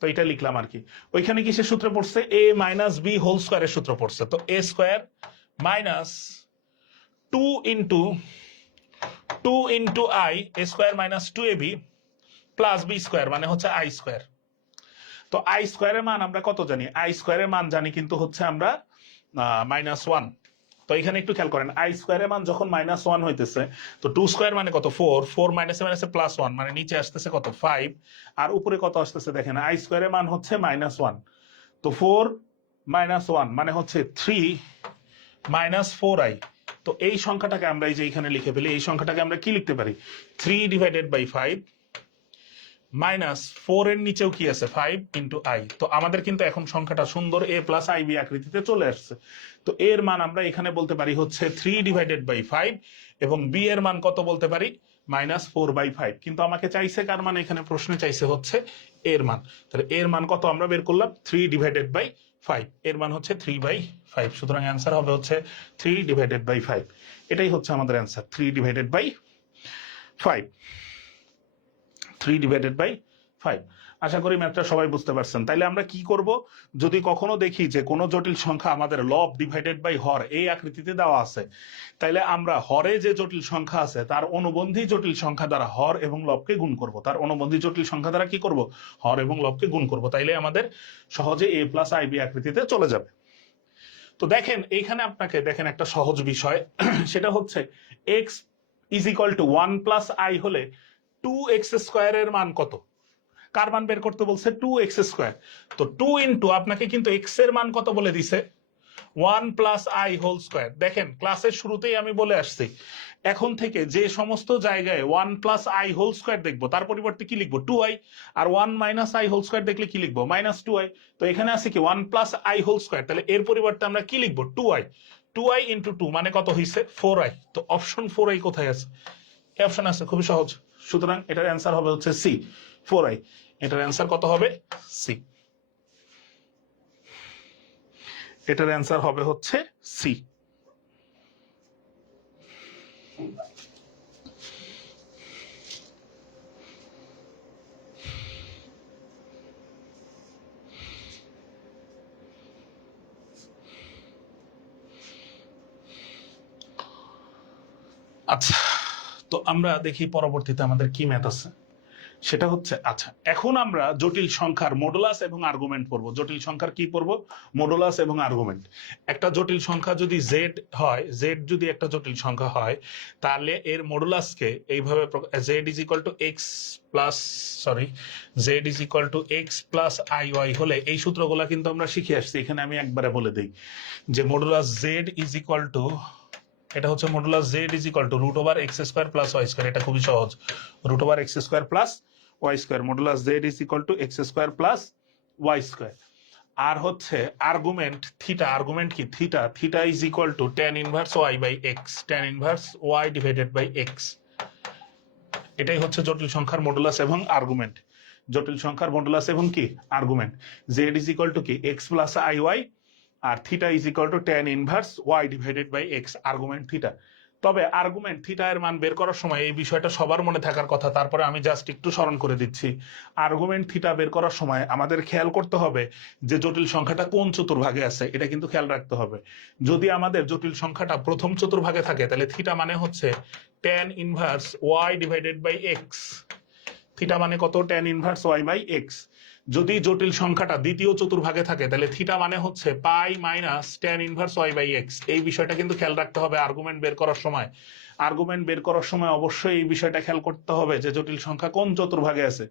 তো এটা লিখলাম আর কি। ওইখানে কিসের সূত্র পড়ছে, এ মাইনাস বি হোল স্কোয়ারের সূত্র পড়ছে। তো a square minus 2 into 2 into i, a square minus 2ab plus b square মানে হচ্ছে আই স্কোয়ার। তো আই স্কোয়ারের মান আমরা কত জানি, আই স্কোয়ারের মান জানি কিন্তু হচ্ছে আমরা -1। তো এখানে একটু খেয়াল করেন, আই স্কোয়ারের মান যখন -1 হইতেছে, তো 2 স্কোয়ার মানে কত 4, 4 মাইনাসে মাইনাসে +1 মানে নিচে আসতেছে কত 5, আর উপরে কত আসতেছে দেখেন, আই স্কোয়ারের মান হচ্ছে -1। তো 4 -1 মানে হচ্ছে 3 -4i। তো এই সংখ্যাটাকে আমরা এই যে এখানে লিখে ফেলি, এই সংখ্যাটাকে আমরা কি লিখতে পারি, 3 ডিভাইডেড বাই 5 মাইনাস 4 এর নিচেও কি আছে 5 ইন্টু আই। তো আমাদের কিন্তু এখন সংখ্যাটা সুন্দর এ প্লাস আই বি আকৃতিতে চলে আসছে। তো এর মান আমরা এখানে বলতে পারি হচ্ছে 3 ডিভাইডেড বাই 5 এবং বি এর মান কত বলতে পারি -4/5। কিন্তু আমাকে চাইছে কার মান, এখানে প্রশ্নে চাইছে হচ্ছে এর মান। তাহলে এর মান কত আমরা বের করলাম 3 ডিভাইডেড বাই 5, এর মান হচ্ছে 3/5। সুতরাং অ্যান্সার হবে হচ্ছে 3 ডিভাইডেড বাই 5। এটাই হচ্ছে আমাদের answer, 3 divided by 5, 3 divided by 5। আশা করি ম্যাথটা সবাই বুঝতে পারছেন। তাইলে আমরা কি করব, যদি কখনো দেখি যে কোনো জটিল সংখ্যা আমাদের লব ডিভাইডেড বাই হর এই আকৃতিতে দেওয়া আছে, তাইলে আমরা হরে যে জটিল সংখ্যা আছে তার অনুবন্ধী জটিল সংখ্যা দ্বারা হর এবং লবকে গুণ করব, তার অনুবন্ধী জটিল সংখ্যা দ্বারা কি করব, হর এবং লবকে গুণ করব। তাইলে আমাদের সহজে এ প্লাস আই বি আকৃতিতে চলে যাবে। তো দেখেন এইখানে আপনাকে দেখেন একটা সহজ বিষয়, সেটা হচ্ছে x is equal to 1 plus I হলে 2x স্কোয়ারের মান কত, কার মান বের করতে বলছে, 2x স্কোয়ার। তো 2 ইন্টু আপনাকে কিন্তু x এর মান কত বলে দিছে, 1 প্লাস আই হোল স্কোয়ার। দেখেন ক্লাসের শুরুতেই আমি বলে আসছি, এখন থেকে যে সমস্ত জায়গায় 1 প্লাস আই হোল স্কোয়ার দেখবো তার পরিবর্তে কি লিখবো 2i, আর 1 মাইনাস আই হোল স্কোয়ার দেখলে কি লিখবো -2i। তো এখানে আছে কি 1 প্লাস আই হোল স্কোয়ার, তাহলে এর পরিবর্তে আমরা কি লিখবো 2i, 2i ইন্টু 2 মানে কত হয়েছে 4i। তো অপশন 4i কোথায় আছে, এই অপশন আছে, খুবই সহজ। সুতরাং এটার অ্যান্সার হবে হচ্ছে সি, 4i। এটার অ্যান্সার কত হবে, সি। এটার অ্যান্সার হবে হচ্ছে সি। আচ্ছা, তো আমরা দেখি পরবর্তীতে আমাদের কি ম্যাথ আছে। সেটা হচ্ছে, আচ্ছা এখন আমরা জটিল সংখ্যার মডুলাস এবং আর্গুমেন্ট পড়বো। জটিল সংখ্যার কি পড়বো? মডুলাস এবং আর্গুমেন্ট। একটা জটিল সংখ্যা যদি জেড হয়, জেড যদি একটা জটিল সংখ্যা হয়, তাহলে এর মডুলাসকে এইভাবে z is equal to x plus sorry z is equal to x plus i y হলে, এই সূত্রগুলো কিন্তু আমরা শিখে আসছি। এখানে আমি একবারে বলে দিই যে modulus z is equal to, এটা হচ্ছে modulus z is equal to root over x square plus y square. এটা খুবই সহজ, root over x square plus y square, modulus z is equal to x square plus y square. আর হচ্ছে argument theta, argument কি theta, theta is equal to tan inverse y by x, tan inverse y divided by x. এটাই হচ্ছে জটিল সংখ্যার modulus এবং argument. জটিল সংখ্যার মডুলাস এবং কি argument. Z is equal to কি এক্স প্লাস আই ওয়াই, আর theta is equal to tan inverse y divided by x, argument theta. তবে আর্গুমেন্ট থিটা এর মান বের করার সময় এই বিষয়টা সবার মনে থাকার কথা, তারপরে আমি জাস্ট একটু স্মরণ করে দিচ্ছি। আর্গুমেন্ট থিটা বের করার সময় আমাদের খেয়াল করতে হবে যে জটিল সংখ্যাটা কোন চতুর্ভাগে আছে, এটা কিন্তু খেয়াল রাখতে হবে। যদি আমাদের জটিল সংখ্যাটা প্রথম চতুর্ভাগে থাকে, তাহলে থিটা মানে হচ্ছে tan inverse y divided by x. Theta মানে কত? Tan inverse y by x. যদি জটিল সংখ্যাটা দ্বিতীয় চতুর্ভাগে থাকে, তাহলে থিটা মানে হচ্ছে pi minus tan inverse y by x. এই বিষয়টা কিন্তু খেয়াল রাখতে হবে আর্গুমেন্ট বের করার সময়। আর্গুমেন্ট বের করার সময় অবশ্যই এই বিষয়টা খেয়াল করতে হবে যে জটিল সংখ্যা কোন চতুর্ভাগে আছে।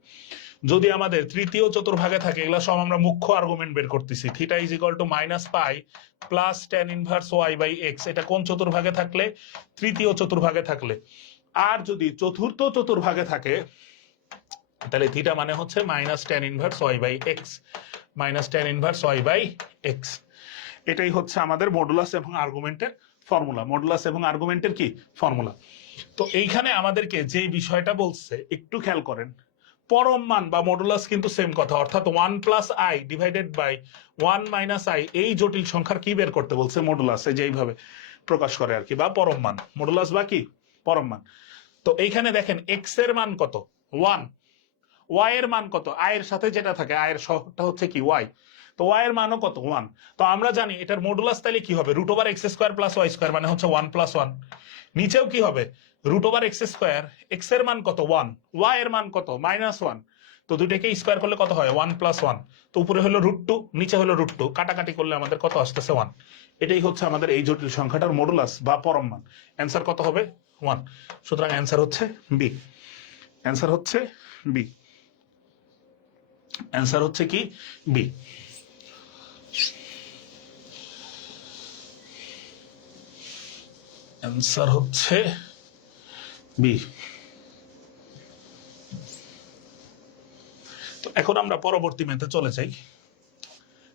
যদি আমাদের তৃতীয় চতুর্ভাগে থাকে, এগুলো সব আমরা মুখ্য আর্গুমেন্ট বের করতেছি। Theta is equal to minus pi plus tan inverse y by x, এটা কোন চতুর্ভাগে থাকলে? তৃতীয় চতুর্ভাগে থাকলে। আর যদি চতুর্থ চতুর্ভাগে থাকে, তাহলে থিটা মানে হচ্ছে minus tan inverse y by x, minus tan inverse y by x. এটাই হচ্ছে আমাদের মডুলাস এবং আর্গুমেন্টের ফর্মুলা, মডুলাস এবং আর্গুমেন্টের কি ফর্মুলা। তো এইখানে আমাদেরকে যে বিষয়টা বলছে একটু খেয়াল করেন, পরম মান বা মডুলাস কিন্তু সেম কথা, অর্থাৎ 1 plus i divided by 1 minus i, এই জটিল সংখ্যার কি বের করতে বলছে? মডুলাস, এই যে এইভাবে প্রকাশ করে আর কি, বা পরম মান, মডুলাস বা কি পরম মান। তো এইখানে দেখেন এক্স এর মান কত? 1। ওয়াই এর মান কত? আই এর সাথে যেটা থাকে, আই এর সহগটা হচ্ছে কি ওয়াই, তো ওয়াই এর মানও কত? 1। তো আমরা জানি এটার মডুলাস তাহলে কি হবে? Root over x square plus y square, মানে হচ্ছে 1 প্লাস 1। নিচেও কি হবে? Root over x square, x এর মান কত? 1, ওয়াই এর মান কত? -1। তো দুইটাকে স্কোয়ার করলে কত হয়? 1 প্লাস 1। তো উপরে হলো √2, নিচে হলো √2, কাটাকাটি করলে আমাদের কত আসতেছে? 1। এটাই হচ্ছে আমাদের এই জটিল সংখ্যাটার মডুলাস বা পরম মান। অ্যান্সার কত হবে? 1। সুতরাং অ্যান্সার হচ্ছে বি, অ্যান্সার হচ্ছে বি, অ্যান্সার হচ্ছে কি বি। অ্যান্সার হচ্ছে বি। তো এখন আমরা পরবর্তী ম্যাথে চলে যাই।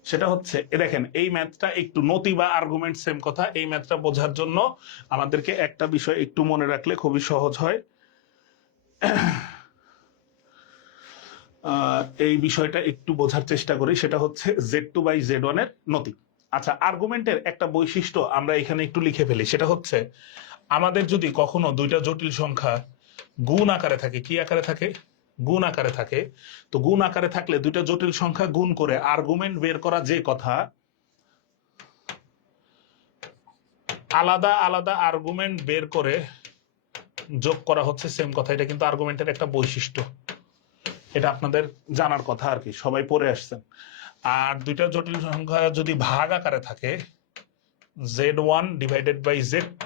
সেটা হচ্ছে দেখেন, এই ম্যাথটা একটু নতি বা আর্গুমেন্ট সেম কথা, এই ম্যাথটা বোঝার জন্য আমাদেরকে একটা বিষয় একটু মনে রাখলে খুবই সহজ হয়। এই বিষয়টা একটু বোঝার চেষ্টা করি, সেটা হচ্ছে Z2 বাই Z1 এর নতি। আচ্ছা, আর্গুমেন্টের একটা বৈশিষ্ট্য আমরা এখানে একটু লিখে ফেলি, সেটা হচ্ছে আমাদের যদি কখনো দুইটা জটিল সংখ্যা গুণ আকারে থাকে, কি আকারে থাকে? গুণ আকারে থাকে। তো গুণ আকারে থাকলে দুইটা জটিল সংখ্যা গুণ করে আর্গুমেন্ট বের করা যে কথা, আলাদা আলাদা আর্গুমেন্ট বের করে যোগ করা হচ্ছে সেম কথা। এটা কিন্তু আর্গুমেন্টের একটা বৈশিষ্ট্য, এটা আপনাদের জানার কথা আর কি, সবাই পড়ে আসছেন। আর দুইটা জটিল সংখ্যা যদি ভাগ আকারে থাকে, Z1 ডিভাইডেড বাই Z2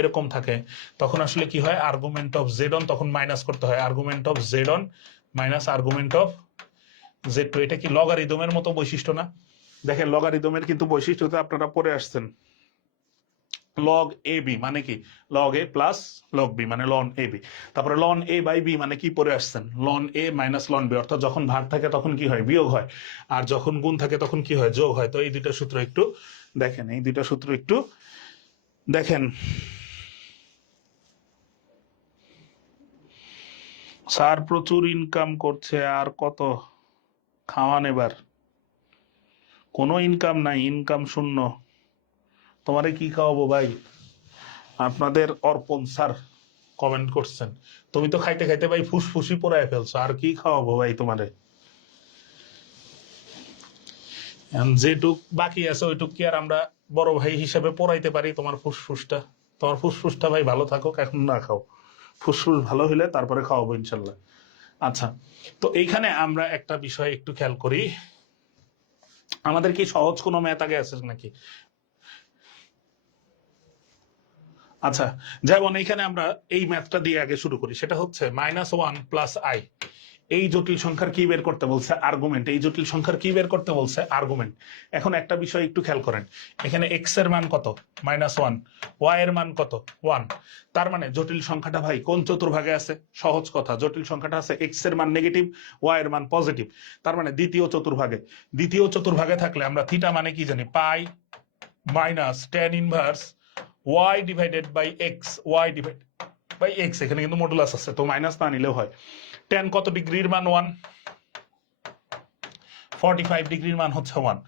এরকম থাকে, তখন আসলে কি হয়? আর্গুমেন্ট অফ Z1 তখন মাইনাস করতে হয়, argument of Z1 minus argument of Z2। এটা কি লগারিদমের মতো বৈশিষ্ট্য না? দেখেন লগারিদমের কিন্তু বৈশিষ্ট্যতে আপনারা পড়ে আসছেন, লগ এ বি মানে কি? লগ এ প্লাস লগ বি মানে লন এ বি। তারপরে লন এ বাই বি মানে কি পড়ে আসছেন? লন এ মাইনাস লন বি, অর্থাৎ যখন ভাগ থাকে তখন কি হয়? বিয়োগ হয়, আর যখন গুণ থাকে তখন কি হয়? যোগ হয়। তো এই দুইটা সূত্র একটু দেখেন, এই দুইটা সূত্র একটু দেখেন। স্যার প্রচুর ইনকাম করছে, আর কত খাওয়ান এবার? কোনো ইনকাম নাই, ইনকাম শূন্য। তোমারে কি খাওয়াবো ভাই? আপনাদের অর্পণ স্যার কমেন্ট করছেন, তুমি তো খাইতে খাইতে ভাই ফুসফুসি পোড়ায় ফেলছো, আর কি খাওয়াবো ভাই তোমারে? যেটুক বাকি আছে ওইটুক কি আর আমরা বড় ভাই হিসেবে পোড়াইতে পারি তোমার ফুসফুসটা? তোমার ফুসফুসটা ভাই ভালো থাকুক, এখন না খাও, ফুসফুস ভালো হইলে তারপরে খাওয়াবো ইনশাল্লাহ। আচ্ছা, তো এইখানে আমরা একটা বিষয় একটু খেয়াল করি, আমাদের কি সহজ কোনো ম্যাথ আগে আছে নাকি? আচ্ছা, যেমন এইখানে আমরা এই ম্যাথটা দিয়ে আগে শুরু করি, সেটা হচ্ছে -1 + i। এই জটিল সংখ্যার কি বের করতে বলছে? আর্গুমেন্ট। এই জটিল সংখ্যার কি বের করতে বলছে? আর্গুমেন্ট। এখন একটা বিষয় একটু খেয়াল করেন, এখানে x এর মান কত? -1, y এর মান কত? 1। তার মানে জটিল সংখ্যাটা ভাই কোন চতুর্ভাগে আছে? সহজ কথা, জটিল সংখ্যাটা আছে x এর মান নেগেটিভ, y এর মান পজিটিভ। তার মানে দ্বিতীয় চতুর্ভাগে। দ্বিতীয় চতুর্ভাগে থাকলে আমরা থিটা মানে কি জানি? Pi minus tan inverse y divided by x, y divided by x। এখানে কিন্তু মডুলাস আছে, তো মাইনাস না নিলেও হয়। tan কত ডিগ্রির মান? 1। 45 ডিগ্রির মান হচ্ছে 1।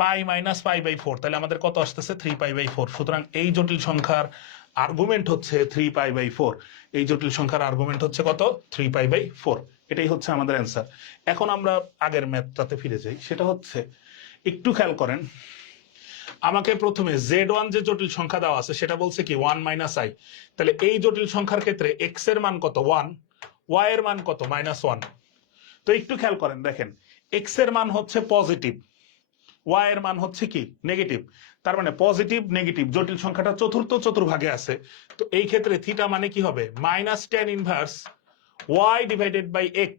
পাই মাইনাস π/4, তাহলে আমাদের কত আসতেছে? 3π/4। সুতরাং এই জটিল সংখ্যার আর্গুমেন্ট হচ্ছে 3π/4। এই জটিল সংখ্যার আর্গুমেন্ট হচ্ছে কত? 3π/4। এটাই হচ্ছে আমাদের অ্যান্সার। এখন আমরা আগের ম্যাথটাতে ফিরে যাই, সেটা হচ্ছে একটু খেয়াল করেন, আমাকে প্রথমে z1 যে জটিল সংখ্যা দেওয়া আছে সেটা বলছে কি 1 - i। তাহলে এই জটিল সংখ্যার ক্ষেত্রে x এর মান কত? 1, y এর মান কত? -1। তো একটু খেয়াল করেন, দেখেন x এর মান হচ্ছে পজিটিভ, y এর মান হচ্ছে কি? নেগেটিভ। তার মানে পজিটিভ নেগেটিভ জটিল সংখ্যাটা চতুর্থ চতুর্ভাগে আছে। তো এই ক্ষেত্রে থিটা মানে কি হবে? -tan inverse y divided by x।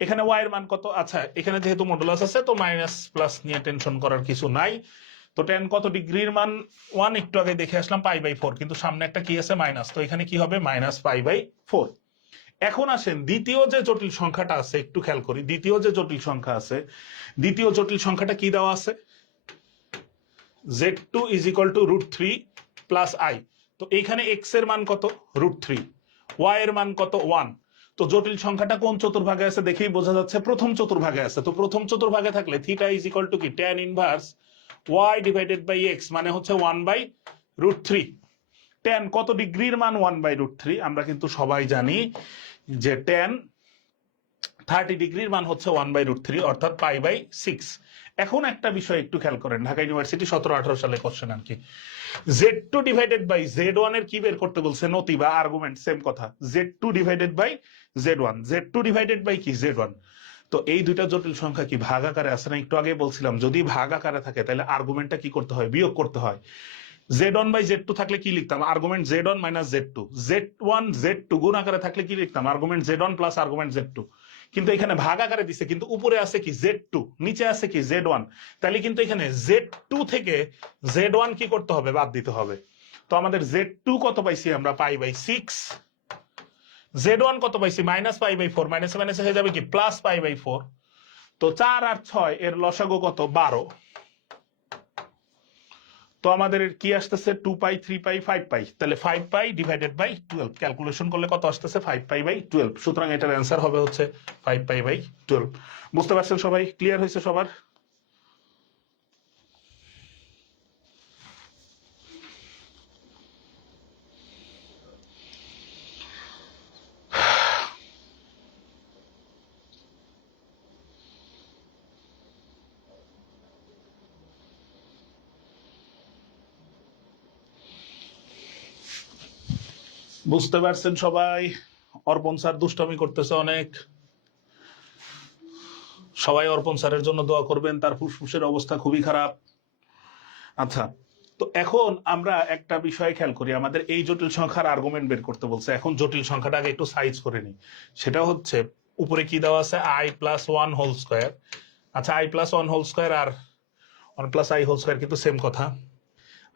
এখানে y এর মান কত? আচ্ছা, এখানে যেহেতু মডুলাস আছে তো মাইনাস প্লাস নিয়ে টেনশন করার কিছু নাই। তো tan কত ডিগ্রির মান? 1। একটু আগে দেখে আসলাম π/4, কিন্তু সামনে একটা কি আছে? মাইনাস। তো এখানে কি হবে? -π/4। এখন আসেন দ্বিতীয় যে জটিল সংখ্যাটা আছে, একটু খেয়াল করি। দ্বিতীয় যে জটিল সংখ্যা আছে, দ্বিতীয় জটিল সংখ্যাটা কি দেওয়া আছে? z2 = √3 + i। তো এইখানে x এর মান কত? √3, y এর মান কত? 1। তো জটিল সংখ্যাটা কোন চতুর্ভাগে আছে দেখেই বোঝা যাচ্ছে প্রথম চতুর্ভাগে আছে। তো প্রথম চতুর্ভাগে থাকলে থিটা = কি? tan inverse y divided by x, মানে হচ্ছে 1/√3। tan কত ডিগ্রির মান? 1/√3। আমরা কিন্তু সবাই জানি যে tan 30 ডিগ্রির মান হচ্ছে 1/√3, অর্থাৎ π/6। এখন একটা বিষয় একটু খেয়াল করেন, ঢাকা ইউনিভার্সিটি 17-18 সালে কোশ্চেন আর কি। z2 ডিভাইডেড বাই z1 এর কি বের করতে বলছে? নতি বা আর্গুমেন্ট, সেম কথা। z2 divided by z1, z2 divided by কি? z1। তো এই দুইটা জটিল সংখ্যা কি ভাগ আকারে আছে না? একটু আগে বলছিলাম যদি ভাগ আকারে থাকে তাহলে আর্গুমেন্টটা কি করতে হয়? বিয়োগ করতে হয়। z1/z2 থাকলে কি লিখতাম? Argument z1 - z2। z1 z2 গুণ আকারে থাকলে কি লিখতাম? Argument z1 plus argument z2। কিন্তু এখানে ভাগ আকারে দিছে, কিন্তু উপরে আছে কি? z2, নিচে আছে কি? z1। তাহলে কিন্তু এখানে z2 থেকে z1 কি করতে হবে? বাদ দিতে হবে। তো আমাদের z2 কত পাইছি আমরা? π/6। z1 কত পাইছি? -π/4। মাইনাসে মাইনাসে হয়ে যাবে কি? +π/4। তো 4 আর 6 এর লসাগু কত? 12। তো আমাদের কি আসতেছে? 2π, 3π, 5π। তাহলে 5π ডিভাইডেড বাই 12 ক্যালকুলেশন করলে কত আসতেছে? 5π/12। সুতরাং এটার অ্যান্সার হবে হচ্ছে 5π/12। বুঝতে পারছেন সবাই? ক্লিয়ার হয়েছে সবার? বুঝতে পারছেন সবাই? অর্পণ স্যার দুষ্টামি করতেছে অনেক। সবাই অর্পণ স্যারের জন্য দোয়া করবেন, তার ফুসফুসের অবস্থা খুবই খারাপ। আচ্ছা, তো এখন আমরা একটা বিষয় খেয়াল করি, আমাদের এই জটিল সংখ্যার আর্গুমেন্ট বের করতে বলছে। এখন জটিল সংখ্যাটা আগে একটু সাইজ করে নিই। সেটা হচ্ছে উপরে কি দেওয়া আছে? i+1² আচ্ছা, i+1² আর 1+i², কিন্তু সেম কথা।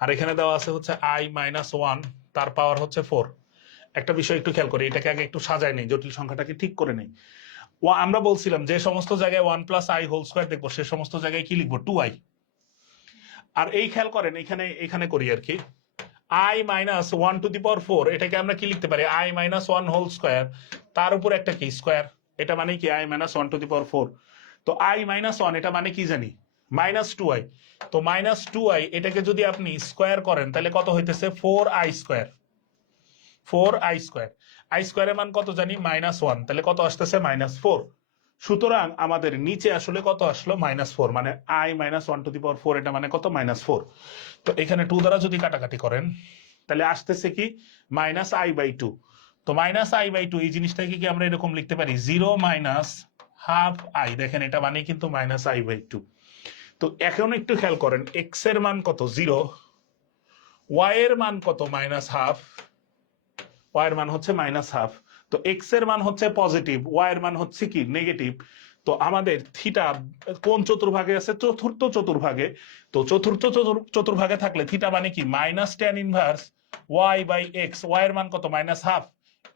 আর এখানে দেওয়া আছে হচ্ছে i-1, তার পাওয়ার হচ্ছে 4। একটা বিষয় একটু খেয়াল করি, এটাকে আগে একটু সাজায় নেই, জটিল সংখ্যাটাকে ঠিক করে নেই। আমরা বলছিলাম যে সমস্ত জায়গায় 1+i² দেখবো সে সমস্ত জায়গায় কি লিখবো? 2i। আর এই খেয়াল করেন, এখানে করি আর কি, i-1⁴ এটাকে আমরা কি লিখতে পারি? i-1² তার উপর একটা কি? স্কোয়ার। এটা মানে কি? i-1⁴ তো i-1 এটা মানে কি জানি? -2i। তো -2i এটাকে যদি আপনি স্কোয়ার করেন তাহলে কত হইতেছে? 4i²। 4i²। i² এর মান কত জানি? -1। তাহলে কত আসতেছে? -4। সুতরাং আমাদের নিচে আসলে কত আসলো? -4। মানে i-1⁴ এটা মানে কত? -4। তো এখানে 2 দ্বারা যদি কাটাকাটি করেন তাহলে আসতেছে কি? -i/2। তো মাইনাস আই বাই টু এই জিনিসটাকে কি আমরা এরকম লিখতে পারি 0 মাইনাস হাফ আই, দেখেন এটা মানে কিন্তু মাইনাস আই বাই টু। তো এখন একটু খেয়াল করেন, এক্স এর মান কত 0, ওয়াই এর মান কত মাইনাস হাফ, ওয়াই এর মান হচ্ছে মাইনাস হাফ। তো এক্স এর মান হচ্ছে পজিটিভ, ওয়াই এর মান হচ্ছে কি নেগেটিভ। তো আমাদের থিটা কোন চতুর্ভাগে আছে? চতুর্থ চতুর্ভাগে। তো চতুর্থ চতুর্ভাগে থাকলে থিটা মানে কি minus tan inverse y by x, y এর মান কত মাইনাস হাফ,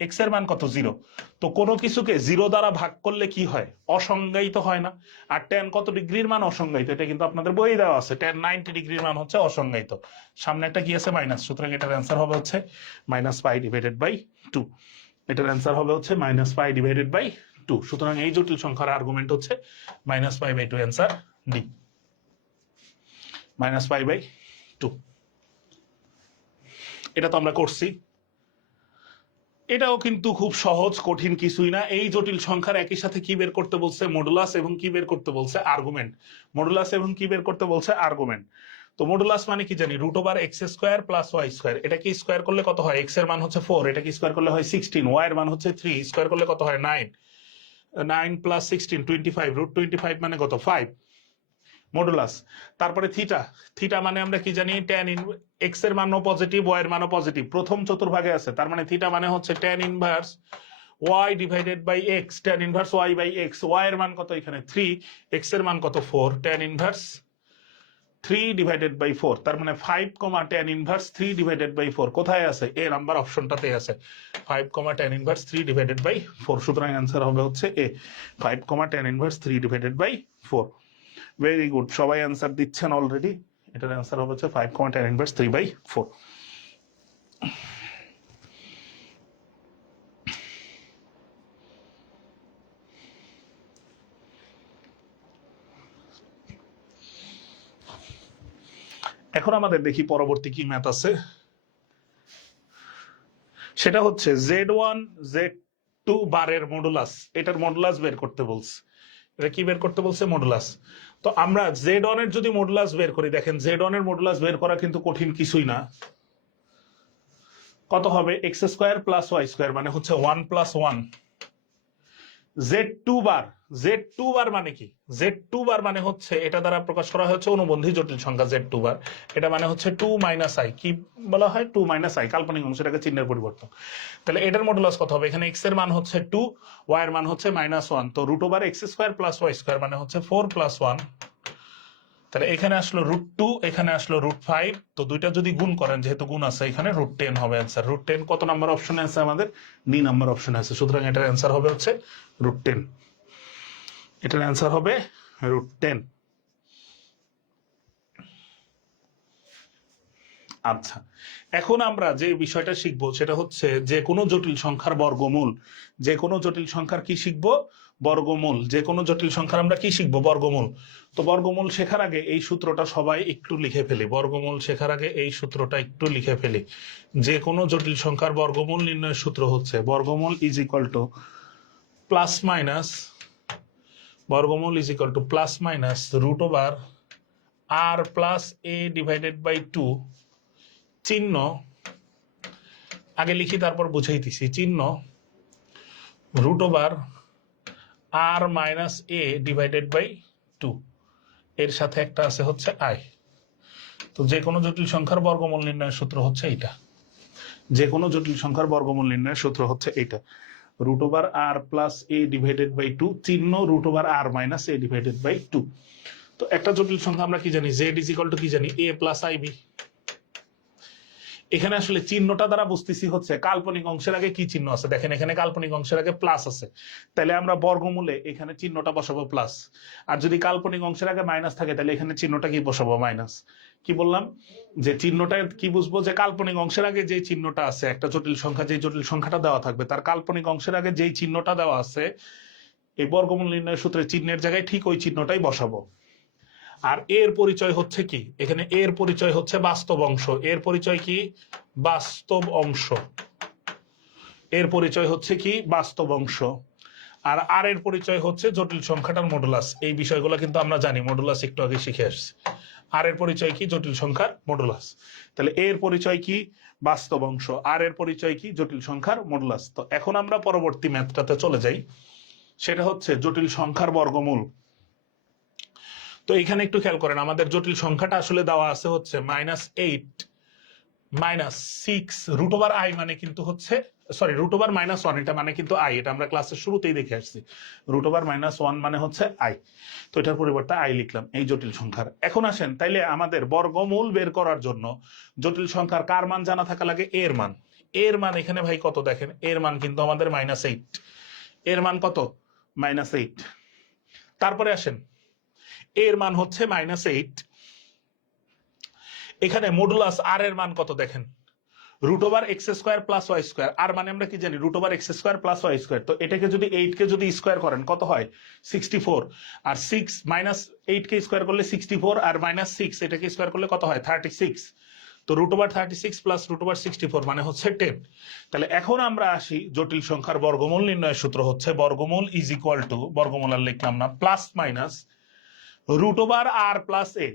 এক্স এর মান কত 0। তো কোনো কিছুকে 0 দ্বারা ভাগ করলে কি হয়? অসংজ্ঞায়িত হয় না। আর ট্যান কত ডিগ্রির মান? অসংজ্ঞায়িত। এটা কিন্তু আপনাদের বই দেওয়া আছে, ট্যান 90 ডিগ্রির মান হচ্ছে অসংজ্ঞায়িত। সামনে একটা কি আছে? মাইনাস। সুতরাং এটার অ্যান্সার হবে হচ্ছে মাইনাস পাই ডিভাইডেড বাই 2। এটার অ্যান্সার হবে হচ্ছে মাইনাস পাই ডিভাইডেড বাই 2। সুতরাং এই জটিল সংখ্যার আর্গুমেন্ট হচ্ছে minus pi by 2, answer d, minus pi by 2। এটা তো আমরা করছি। এটাও কিন্তু খুব সহজ, কঠিন কিছুই না। এই জটিল সংখ্যার একই সাথে কি বের করতে বলছে? মডুলাস, এবং কি বের করতে বলছে? আর্গুমেন্ট। মডুলাস এবং কি বের করতে বলছে? আর্গুমেন্ট। তো মডুলাস মানে কি জানি? Root over x square plus y square. এটা কি স্কোয়ার করলে কত হয়? এক্স এর মান হচ্ছে 4, এটা কি স্কোয়ার করলে হয় 16, ওয়াই এর মান হচ্ছে 3, স্কোয়ার করলে কত হয়? 9, 9 প্লাস 16 25, রুট 25 মানে কত? 5। মডুলাস। তারপরে থিটা, থিটা মানে আমরা কি জানি? ট্যান ইন, এক্স এর মানও পজিটিভ, ওয়াই এর মানও পজিটিভ, প্রথম চতুর্ভাগে আছে, তার মানে থিটা মানে হচ্ছে tan inverse y divided by x, tan inverse y by x. Y এর মান কত এখানে? 3, এক্স এর মান কত? 4, ট্যান ইনভার্স 3 ডিভাইডেড বাই 4, তার মানে 5 ট্যান ইনভার্স 3 ডিভাইডেড বাই 4 কোথায় আছে? এ নাম্বার অপশনটাতে আছে, 5 ট্যান ইনভার্স 3 ডিভাইডেড বাই 4। সুতরাং অ্যান্সার হবে হচ্ছে a, 5 tan inverse 3 divided by 4। Very good, সবাই অ্যান্সার দিচ্ছেন অলরেডি। এটার অ্যান্সার হবে হচ্ছে 5 ট্যান ইনভার্স 3 বাই 4। এখন আমাদের দেখি পরবর্তী কি ম্যাথ আছে। সেটা হচ্ছে Z1 Z2 বারের মডুলাস, এটার মডুলাস বের করতে বলছে। এটা কি বের করতে বলছে? মডুলাস। তো আমরা Z1 এর যদি মডুলাস বের করি, দেখেন Z1 এর মডুলাস বের করা কিন্তু কঠিন কিছুই না। কত হবে? X square plus y square মানে হচ্ছে 1 প্লাস 1। Z2 বার, Z2 বার মানে কি? Z2 বার মানে হচ্ছে, এটা দ্বারা প্রকাশ করা হচ্ছে অনুবন্ধী জটিল সংখ্যা Z2 বার। এটা মানে হচ্ছে 2 মাইনাস আই, কি বলা হয়? 2 মাইনাস আই, কাল্পনিক অংশ, এটাকে চিহ্নের পরিবর্তন। তাহলে এটার মডুলাস কত হবে? এখানে এক্স এর মান হচ্ছে 2, ওয়াই এর মান হচ্ছে -1, তো root over x square plus y square মানে হচ্ছে 4 প্লাস 1। তাহলে এখানে আসলো √2, এখানে আসলো √5, তো দুইটা যদি গুণ করেন, যেহেতু গুণ আছে এখানে, √10 হবে অ্যান্সার। √10 কত নাম্বার অপশনে আছে? আমাদের ডি নাম্বার অপশনে আছে। সুতরাং এটার অ্যান্সার হবে হচ্ছে √10। এটার অ্যান্সার হবে √10। আচ্ছা, এখন আমরা যে বিষয়টা শিখবো সেটা হচ্ছে যে কোনো জটিল সংখ্যার বর্গমূল। যে কোনো জটিল সংখ্যার কি শিখবো? বর্গমূল। যে কোনো জটিল সংখ্যার আমরা কি শিখবো? বর্গমূল। তো বর্গমূল শেখার আগে এই সূত্রটা সবাই একটু লিখে ফেলি। বর্গমূল শেখার আগে এই সূত্রটা একটু লিখে ফেলি। যে কোনো জটিল সংখ্যার বর্গমূল নির্ণয়ের সূত্র হচ্ছে বর্গমূল is equal to plus minus, বর্গমূল is equal to plus minus root over r plus a divided by 2, চিহ্ন আগে লিখি তারপর বুঝাইতেছি, চিহ্ন root over r minus a divided by 2, এর সাথে একটা আছে হচ্ছে আই। তো যে কোনো জটিল সংখ্যার বর্গমূল নির্ণয়ের সূত্র হচ্ছে এইটা। যে কোনো জটিল সংখ্যার বর্গমূল নির্ণয়ের সূত্র হচ্ছে এইটা, root over r plus a divided by 2, চিহ্ন root over r minus a divided by 2। তো একটা জটিল সংখ্যা আমরা কি জানি? জেড ইজ ইকুয়াল টু কি জানি? এ প্লাস আই বি। এখানে আসলে চিহ্নটা দ্বারা বুঝতেছি হচ্ছে কাল্পনিক অংশের আগে কি চিহ্ন আছে। দেখেন এখানে কাল্পনিক অংশের আগে প্লাস আছে, তাহলে আমরা বর্গমূলে এখানে চিহ্নটা বসাবো প্লাস। আর যদি কাল্পনিক অংশের আগে মাইনাস থাকে তাহলে এখানে চিহ্নটা কি বসাবো? মাইনাস। কি বললাম? যে চিহ্নটা কি বুঝবো? যে কাল্পনিক অংশের আগে যে চিহ্নটা আছে, একটা জটিল সংখ্যা যে জটিল সংখ্যাটা দেওয়া থাকবে তার কাল্পনিক অংশের আগে যেই চিহ্নটা দেওয়া আছে, এই বর্গমূল নির্ণয়ের সূত্রে চিহ্নের জায়গায় ঠিক ওই চিহ্নটাই বসাবো। আর এর পরিচয় হচ্ছে কি? এখানে এর পরিচয় হচ্ছে বাস্তব অংশ। এর পরিচয় কি? বাস্তব অংশ। এর পরিচয় হচ্ছে কি? বাস্তব অংশ। আর আর এর পরিচয় হচ্ছে জটিল সংখ্যাটার মডুলাস। এই বিষয়গুলো কিন্তু আমরা জানি, মডুলাস একটু আগে শিখে আসছি। আর এর পরিচয় কি? জটিল সংখ্যার মডুলাস। তাহলে এর পরিচয় কি? বাস্তব অংশ। আর এর পরিচয় কি? জটিল সংখ্যার মডুলাস। তো এখন আমরা পরবর্তী ম্যাথটাতে চলে যাই, সেটা হচ্ছে জটিল সংখ্যার বর্গমূল। তো এখানে একটু খেয়াল করেন, আমাদের জটিল সংখ্যাটা আসলে দেওয়া আছে হচ্ছে -8 -6 √i, মানে কিন্তু হচ্ছে সরি √-1, এটা মানে কিন্তু i, এটা আমরা ক্লাসের শুরুতেই দেখে আসছি। √-1 মানে হচ্ছে i, তো এটার পরিবর্তে i লিখলাম এই জটিল সংখ্যার। এখন আসেন, তাইলে আমাদের বর্গমূল বের করার জন্য জটিল সংখ্যার কার মান জানা থাকা লাগে? এর মান। এর মান এখানে ভাই কত দেখেন, এর মান কিন্তু আমাদের -8। এর মান কত? -8। তারপরে আসেন, এর মান হচ্ছে -8। এখানে মডুলাস আর এর মান কত দেখেন, √x² + y²। আর মানে আমরা কি জানি? √x² + y²। তো এটাকে যদি 8 কে যদি স্কয়ার করেন কত হয়? 64। আর 6 -8 কে স্কয়ার করলে 64, আর -6 এটাকে স্কয়ার করলে কত হয়? 36। তো √36 + √64 মানে হচ্ছে 10। তাহলে এখন আমরা আসি জটিল সংখ্যার বর্গমূল নির্ণয়ের সূত্র হচ্ছে বর্গমূল ইজ ইকুয়াল টু, বর্গমূল আর লিখলাম না, প্লাস মাইনাস √r + a।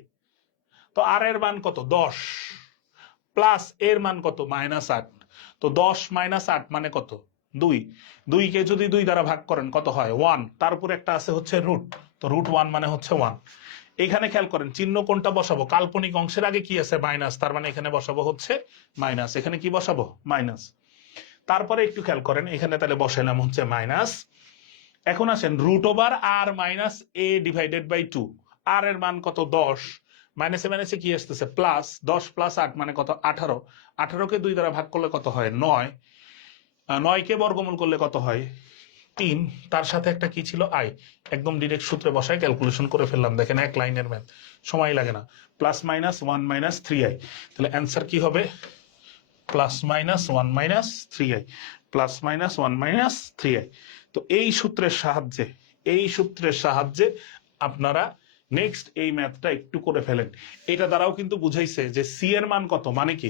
তো আর এর মান কত? 10, প্লাস এর মান কত? -8। তো 10 - 8 মানে কত? 2। 2 কে যদি 2 দ্বারা ভাগ করেন কত হয়? 1। তার উপর একটা আছে হচ্ছে রুট, তো √1 মানে হচ্ছে 1। এখানে খেয়াল করেন চিহ্ন কোনটা বসাবো? কাল্পনিক অংশের আগে কি আছে? মাইনাস, তার মানে এখানে বসাবো হচ্ছে মাইনাস। এখানে কি বসাবো? মাইনাস। তারপরে একটু খেয়াল করেন, এখানে তাহলে বসাইলাম হচ্ছে মাইনাস। এখন আসেন √r - a/2। আর এর মান কত? 10। মাইনাসে মাইনাসে কি আসতেছে? প্লাস। 10 + 8 মানে কত? 18। 18 কে 2 দ্বারা ভাগ করলে কত হয়? 9। 9 কে বর্গমূল করলে কত হয়? 3। তার সাথে একটা কি ছিল? i। একদম ডিরেক্ট সূত্রে বসায় ক্যালকুলেশন করে ফেললাম, দেখেন এক লাইনের ম্যাথ, সময় লাগে না। +-1 - 3i। তাহলে অ্যান্সার কি হবে? +-1 - 3i, +-1 - 3i। তো এই সূত্রের সাহায্যে, এই সূত্রের সাহায্যে আপনারা নেক্সট এই ম্যাথটা একটু করে ফেলেন। এটা দ্বারাও কিন্তু বুঝাইছে যে সি এর মান কত, মানে কি?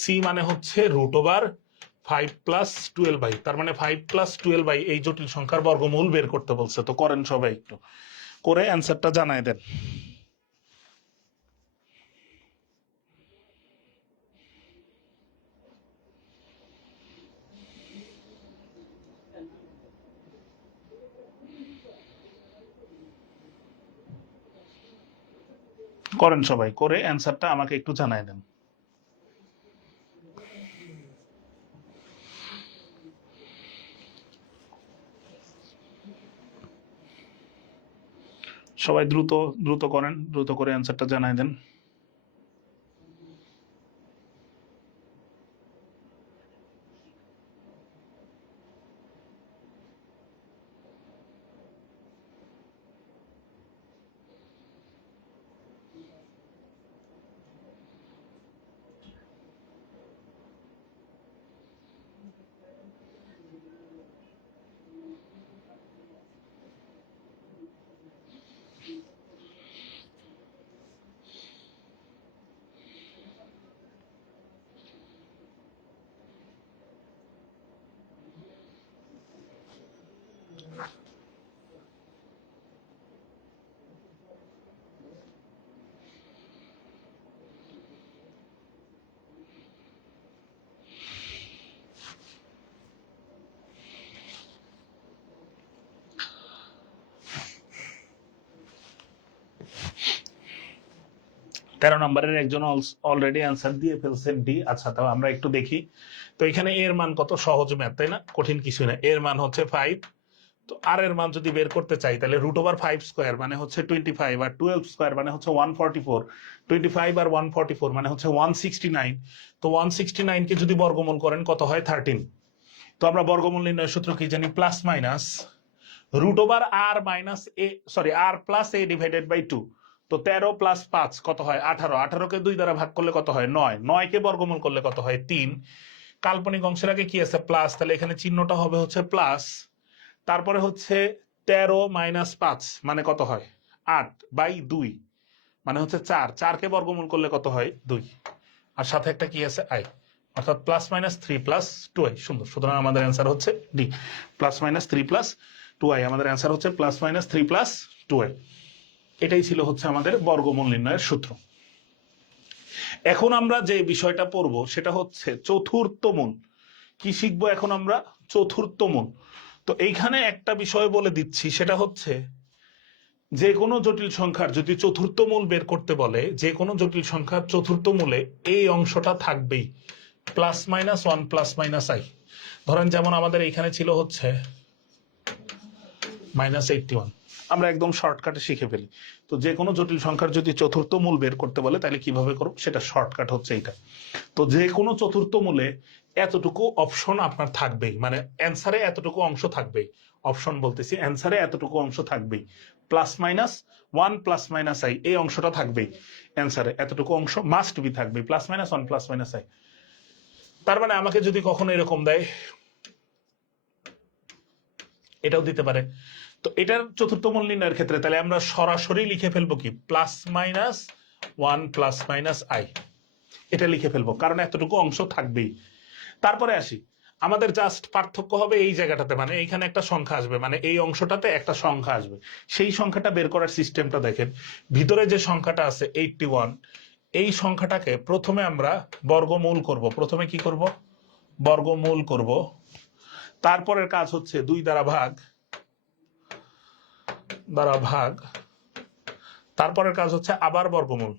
সি মানে হচ্ছে √5 + 12i, তার মানে 5 + 12i এই জটিল সংখ্যার বর্গমূল বের করতে বলছে। তো করেন সবাই, একটু করে অ্যান্সারটা জানায় দেন। করেন সবাই, করে অ্যান্সারটা আমাকে একটু জানায় দেন। সবাই দ্রুত দ্রুত করেন, দ্রুত করে অ্যান্সারটা জানায় দেন। তেরো নম্বরের একজন অলরেডি অ্যান্সার দিয়ে ফেলছেন, ডি। আচ্ছা, তাও আমরা একটু দেখি। তো এখানে এর মান কত? সহজ ম্যাথ, তাই না? কঠিন কিছু না। এর মান হচ্ছে 5। তো আর এর মান যদি বের করতে চাই তাহলে √5² মানে হচ্ছে 25, আর 12² মানে হচ্ছে 144। 25 আর 144 মানে হচ্ছে 169। তো 169 কে যদি বর্গমূল করেন কত হয়? 13। তো আমরা বর্গমূল নির্ণয়ের সূত্র কি জানি? Plus minus √r - a/2। তো 13 + 5 কত হয়? 18। 18 কে 2 দ্বারা ভাগ করলে কত হয়? 9। 9 কে বর্গমূল করলে কত হয়? 3। কাল্পনিক অংশের আগে কি আছে? প্লাস, তাহলে এখানে চিহ্নটা হবে হচ্ছে প্লাস। তারপরে হচ্ছে 13 - 5 মানে কত হয়? 8/2 মানে হচ্ছে 4। 4 কে বর্গমূল করলে কত হয়? 2। আর সাথে একটা কি আছে? i, অর্থাৎ +-3 + 2i। সুন্দর। সুতরাং আমাদের অ্যান্সার হচ্ছে ডি, +-3 + 2i, আমাদের অ্যান্সার হচ্ছে প্লাস মাইনাস 3 প্লাস 2i। এটাই ছিল হচ্ছে আমাদের বর্গমূল নির্ণয়ের সূত্র। এখন আমরা যে বিষয়টা পড়বো সেটা হচ্ছে চতুর্থ মূল। কি শিখবো এখন আমরা? চতুর্থ মূল। তো এইখানে একটা বিষয় বলে দিচ্ছি, সেটা হচ্ছে যে কোনো জটিল সংখ্যার যদি চতুর্থ মূল বের করতে বলে, যে কোনো জটিল সংখ্যার চতুর্থ মূলে এই অংশটা থাকবেই, plus minus 1 plus minus i। ধরেন যেমন আমাদের এইখানে ছিল হচ্ছে -81, আমরা একদম শর্টকাটে শিখে ফেলি। তো যে কোনো জটিল সংখ্যার যদি চতুর্থ মূল বের করতে বলে তাহলে কিভাবে করব, সেটা শর্টকাট হচ্ছে এইটা। তো যে কোনো চতুর্থ মূলে এতটুকু অপশন আপনার থাকবেই, মানে অ্যান্সারে এতটুকু অংশ থাকবেই। অপশন বলতেছি, অ্যান্সারে এতটুকু অংশ থাকবেই, plus minus 1 plus minus i, এই অংশটা থাকবেই অ্যান্সারে, এতটুকু অংশ মাস্ট বি থাকবে, plus minus 1 plus minus i। তার মানে আমাকে যদি কখনো এরকম দেয়, এটাও দিতে পারে। তো এটার চতুর্থ মূল নির্ণয়ের ক্ষেত্রে তাহলে আমরা সরাসরি লিখে ফেলবো কি, plus minus 1 plus minus i, এটা লিখে ফেলবো, কারণ এতটুকু অংশ থাকবেই। তারপরে আসি, আমাদের জাস্ট পার্থক্য হবে এই জায়গাটাতে, মানে এইখানে একটা সংখ্যা আসবে, মানে এই অংশটাতে একটা সংখ্যা আসবে, সেই সংখ্যাটা বের করার সিস্টেমটা দেখেন। ভিতরে যে সংখ্যাটা আছে 81, এই সংখ্যাটাকে প্রথমে আমরা বর্গমূল করব। প্রথমে কি করব? বর্গমূল করব। তারপরের কাজ হচ্ছে 2 দ্বারা ভাগ, তারপরের কাজ হচ্ছে আবার বর্গমূল।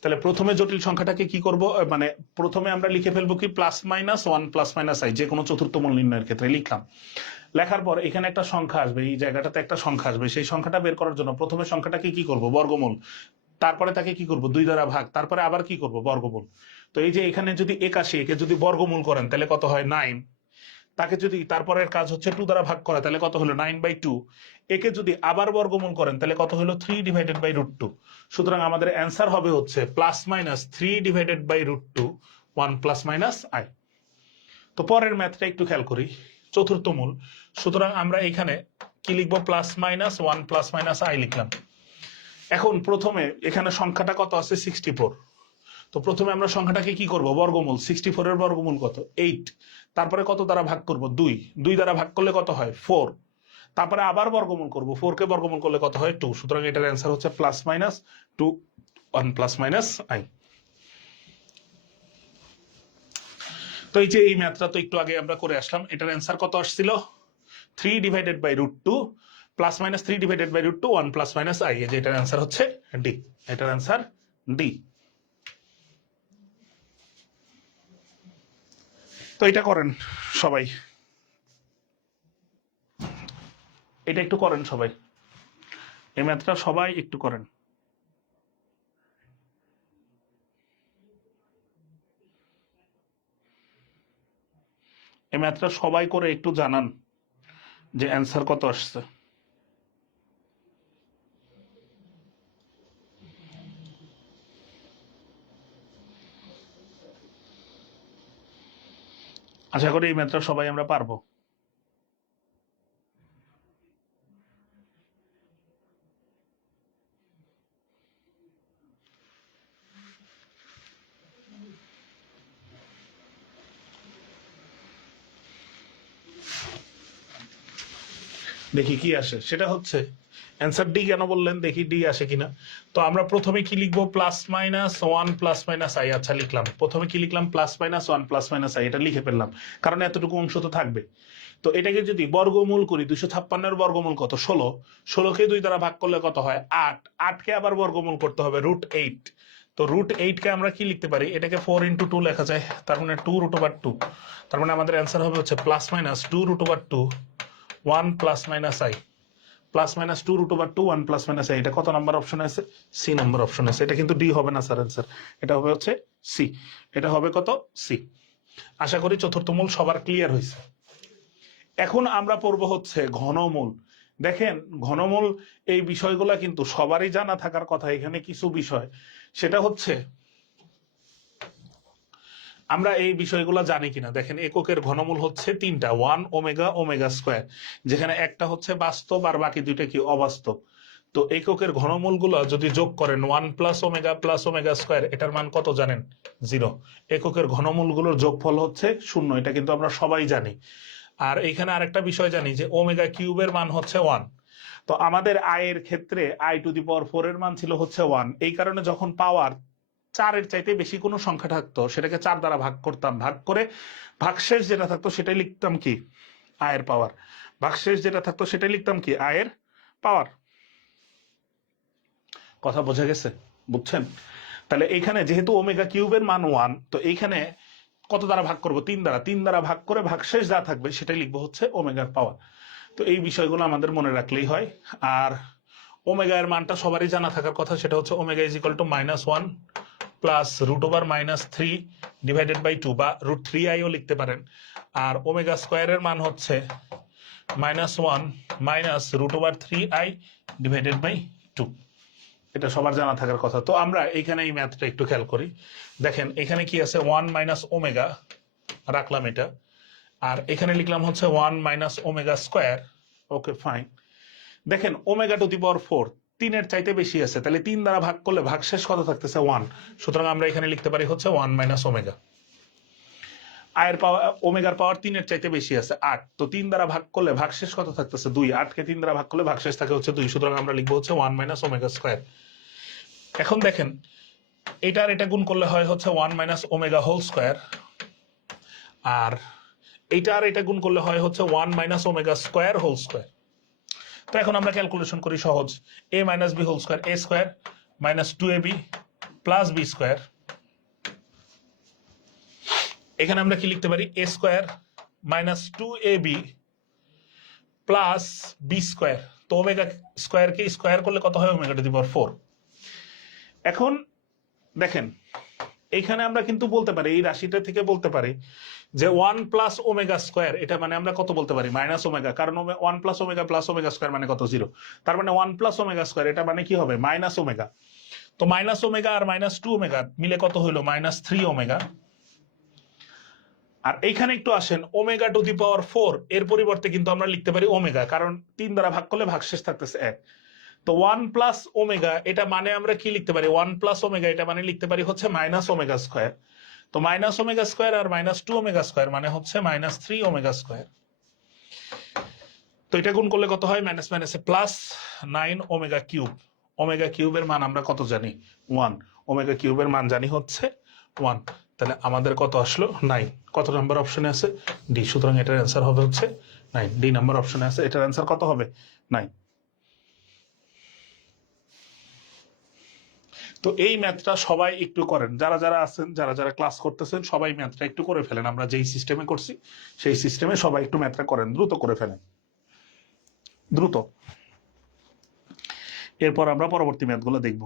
তাহলে প্রথমে জটিল সংখ্যাটাকে কি করব, মানে প্রথমে আমরা লিখে ফেলবো কি, plus minus 1 plus minus i, যে কোনো চতুর্থ মূল নির্ণয়ের ক্ষেত্রে লিখলাম। লেখার পর এখানে একটা সংখ্যা আসবে, এই জায়গাটাতে একটা সংখ্যা আসবে, সেই সংখ্যাটা বের করার জন্য প্রথমে সংখ্যাটাকে কি করব, বর্গমূল। তারপরে তাকে কি করব, 2 দ্বারা ভাগ, তারপরে আবার কি করব, বর্গমূল। তো এই যে এখানে যদি 81, একে যদি বর্গমূল করেন তাহলে কত হয়, 9। তাকে যদি তারপরের কাজ হচ্ছে 2 দ্বারা ভাগ করা, তাহলে কত হলো, 9/2। একে যদি আবার বর্গমূল করেন তাহলে কত হলো, 3/√2। সুতরাং আমাদের অ্যান্সার হবে হচ্ছে plus minus 3/√2 1 plus minus i। তো পরের ম্যাথটা একটু খেয়াল করি, চতুর্থ মূল। সুতরাং আমরা এখানে কি লিখবো, plus minus 1 plus minus i লিখলাম। এখন প্রথমে এখানে সংখ্যাটা কত আছে, 64। তো প্রথমে আমরা সংখ্যাটাকে কি করব, বর্গমূল। 64 এর বর্গমূল কত, 8। তারপরে কত দ্বারা ভাগ করব, 2। 2 দ্বারা ভাগ করলে কত হয়, 4। তারপরে আবার বর্গমূল করব, 4 কে বর্গমূল করলে কত হয়, 2। সুতরাং এটার অ্যান্সার হচ্ছে plus minus 2 1 plus minus i। তো এই যে এই ম্যাথটা তো একটু আগে আমরা করে আসলাম, এটার অ্যান্সার কত আসছিল, 3/√2 plus minus 3/√2 1 plus minus i। এই যে এটার অ্যান্সার হচ্ছে ডি, এটার অ্যান্সার ডি। তো এটা করেন সবাই, এটা একটু করেন সবাই, এই ম্যাথটা সবাই একটু করেন। এই ম্যাথটা সবাই করে একটু জানান যে অ্যান্সার কত আসছে। আশা করি এই ম্যাথটা সবাই আমরা পারবো। দেখি কি আসে, সেটা হচ্ছে অ্যান্সার ডি। কেন বললেন, দেখি ডি আসে কিনা। তো আমরা প্রথমে কি লিখবো, plus minus 1 plus minus i। আচ্ছা লিখলাম, প্রথমে কি লিখলাম, plus minus 1 plus minus i, এটা লিখে ফেললাম, কারণ এতটুকু অংশ তো থাকবে। তো এটাকে যদি বর্গমূল করি, 256 এর বর্গমূল কত, 16। 16কে 2 দ্বারা ভাগ করলে কত হয়, 8। 8কে আবার বর্গমূল করতে হবে, √8। তো √8কে আমরা কি লিখতে পারি, এটাকে 4×2 লেখা যায়, তার মানে 2√2। তার মানে আমাদের অ্যান্সার হবে হচ্ছে plus minus 2√2 1 plus minus i, plus minus 2√2 1 plus minus i। এটা কত নাম্বার অপশনে আছে, সি নাম্বার অপশনে আছে। এটা কিন্তু ডি হবে না স্যার, অ্যান্সার এটা হবে হচ্ছে সি। এটা হবে কত, সি। আশা করি চতুর্থ মূল সবার ক্লিয়ার হয়েছে। এখন আমরা পড়বো হচ্ছে ঘনমূল। দেখেন ঘনমূল, এই বিষয়গুলো কিন্তু সবারই জানা থাকার কথা। এখানে কিছু বিষয়, সেটা হচ্ছে আমরা এই বিষয়গুলো জানি কিনা। দেখেন এককের ঘনমূল হচ্ছে 3টা, 1 ওমেগা ওমেগা স্কোয়ার, যেখানে একটা হচ্ছে বাস্তব আর বাকি 2টা কি অবাস্তব। তো এককের ঘনমূলগুলো যদি যোগ করেন 1 প্লাস ওমেগা স্কোয়ার, এটার মান কত জানেন, 0। এককের ঘনমূলগুলোর যোগফল হচ্ছে 0, এটা কিন্তু আমরা সবাই জানি। আর এইখানে আরেকটা বিষয় জানি যে ওমেগা কিউবের মান হচ্ছে 1। তো আমাদের আয়ের ক্ষেত্রে i⁴ এর মান ছিল হচ্ছে 1। এই কারণে যখন পাওয়ার 4-এর চাইতে বেশি কোনো সংখ্যা থাকতো সেটাকে 4 দ্বারা ভাগ করতাম, ভাগ করে ভাগশেষ যেটা থাকতো সেটাই লিখতাম কি আয়ের পাওয়ার। ভাগশেষ যেটা থাকতো সেটাই লিখতাম কি আয়ের পাওয়ার। কথা বোঝা গেছে? বুঝছেন? তাহলে এইখানে যেহেতু ওমেগা কিউবের মান 1, তো এইখানে কত দ্বারা ভাগ করব? 3 দ্বারা। 3 দ্বারা ভাগ করে ভাগশেষ যা থাকবে সেটাই লিখবো হচ্ছে ওমেগার পাওয়ার। তো এই বিষয়গুলো আমাদের মনে রাখলেই হয়। আর ওমেগা এর মানটা সবারই জানা থাকার কথা, সেটা হচ্ছে omega is equal to -1 plus √3 divided by 2 বা √3i ও লিখতে পারেন। আর ওমেগা স্কোয়ারের মান হচ্ছে -1 মাইনাস √3i ডিভাইডেড বাই 2। এটা সবার জানা থাকার কথা। তো আমরা এখানে এই ম্যাথটা একটু খেয়াল করি। দেখেন এখানে কি আছে 1 মাইনাস ওমেগা রাখলাম এটা, আর এখানে লিখলাম হচ্ছে 1 minus omega square. Okay fine. দেখেন ওমেগা টু দি পাওয়ার 4 3-এর চাইতে বেশি আছে, তাহলে 3 দ্বারা ভাগ করলে ভাগশেষ কত থাকতেছে 1। সুতরাং আমরা এখানে লিখতে পারি হচ্ছে 1 মাইনাস ওমেগা। আয়ের পাওয়ার ওমেগার পাওয়ার 3-এর চাইতে বেশি আছে 8, তো 3 দ্বারা ভাগ করলে ভাগশেষ কত থাকতেছে 2। 8-কে 3 দ্বারা ভাগ করলে ভাগশেষ থাকে হচ্ছে 2, সুতরাং আমরা লিখবো হচ্ছে 1 মাইনাস ওমেগা স্কোয়ার। এখন দেখেন এটার এটা গুণ করলে হয় হচ্ছে 1 মাইনাস ওমেগা হোল স্কোয়ার, আর এইটার এটা গুণ করলে হয় হচ্ছে 1 minus omega square whole square. তো এখন আমরা ক্যালকুলেশন করি সহজ। a minus b whole square, a square minus 2ab plus b square. এখানে আমরা কি লিখতে পারি? a square minus 2ab plus b square. তো ওমেগা স্কোয়ারকে স্কোয়ার করলে কত হয়? Omega to the power 4। এখন দেখেন এইখানে আমরা কিন্তু বলতে পারি, এই রাশিটা থেকে বলতে পারি যে 1 প্লাস ওমেগা স্কোয়ার, এটা মানে আমরা কত বলতে পারি? মাইনাস ওমেগা, কারণ 1 প্লাস ওমেগা স্কোয়ার মানে কত? 0। তার মানে 1 প্লাস ওমেগা স্কোয়ার এটা মানে কি হবে? Minus omega. তো মাইনাস ওমেগা আর -2 ওমেগা মিলে কত হইলো? -3 ওমেগা। আর এইখানে একটু আসেন, ওমেগা টু দি পাওয়ার 4 এর পরিবর্তে কিন্তু আমরা লিখতে পারি ওমেগা, কারণ 3 দ্বারা ভাগ করলে ভাগশেষ থাকতেছে 1। তো 1 প্লাস ওমেগা এটা মানে আমরা কি লিখতে পারি? 1 প্লাস ওমেগা এটা মানে লিখতে পারি হচ্ছে মাইনাস ওমেগা স্কোয়ার। তো মাইনাস ওমেগা স্কোয়ার আর -2 ওমেগা স্কোয়ার মানে হচ্ছে -3 ওমেগা স্কোয়ার। তো এটা গুণ করলে কত হয়? মাইনাস মাইনাসে প্লাস 9 ওমেগা কিউব। ওমেগা কিউবের মান আমরা কত জানি? 1। ওমেগা কিউবের মান জানি হচ্ছে 1। তাহলে আমাদের কত আসলো? 9। কত নাম্বার অপশনে আছে? ডি। সুতরাং এটার অ্যান্সার হবে হচ্ছে 9। ডি নাম্বার অপশনে আছে, এটার অ্যান্সার কত হবে? 9। তো এই ম্যাথটা সবাই একটু করেন, যারা যারা আছেন, যারা যারা ক্লাস করতেছেন সবাই ম্যাথটা একটু করে ফেলেন। আমরা যেই সিস্টেমে করছি সেই সিস্টেমে সবাই একটু ম্যাথটা করেন, দ্রুত করে ফেলেন, দ্রুত। এরপর আমরা পরবর্তী ম্যাথগুলো দেখব।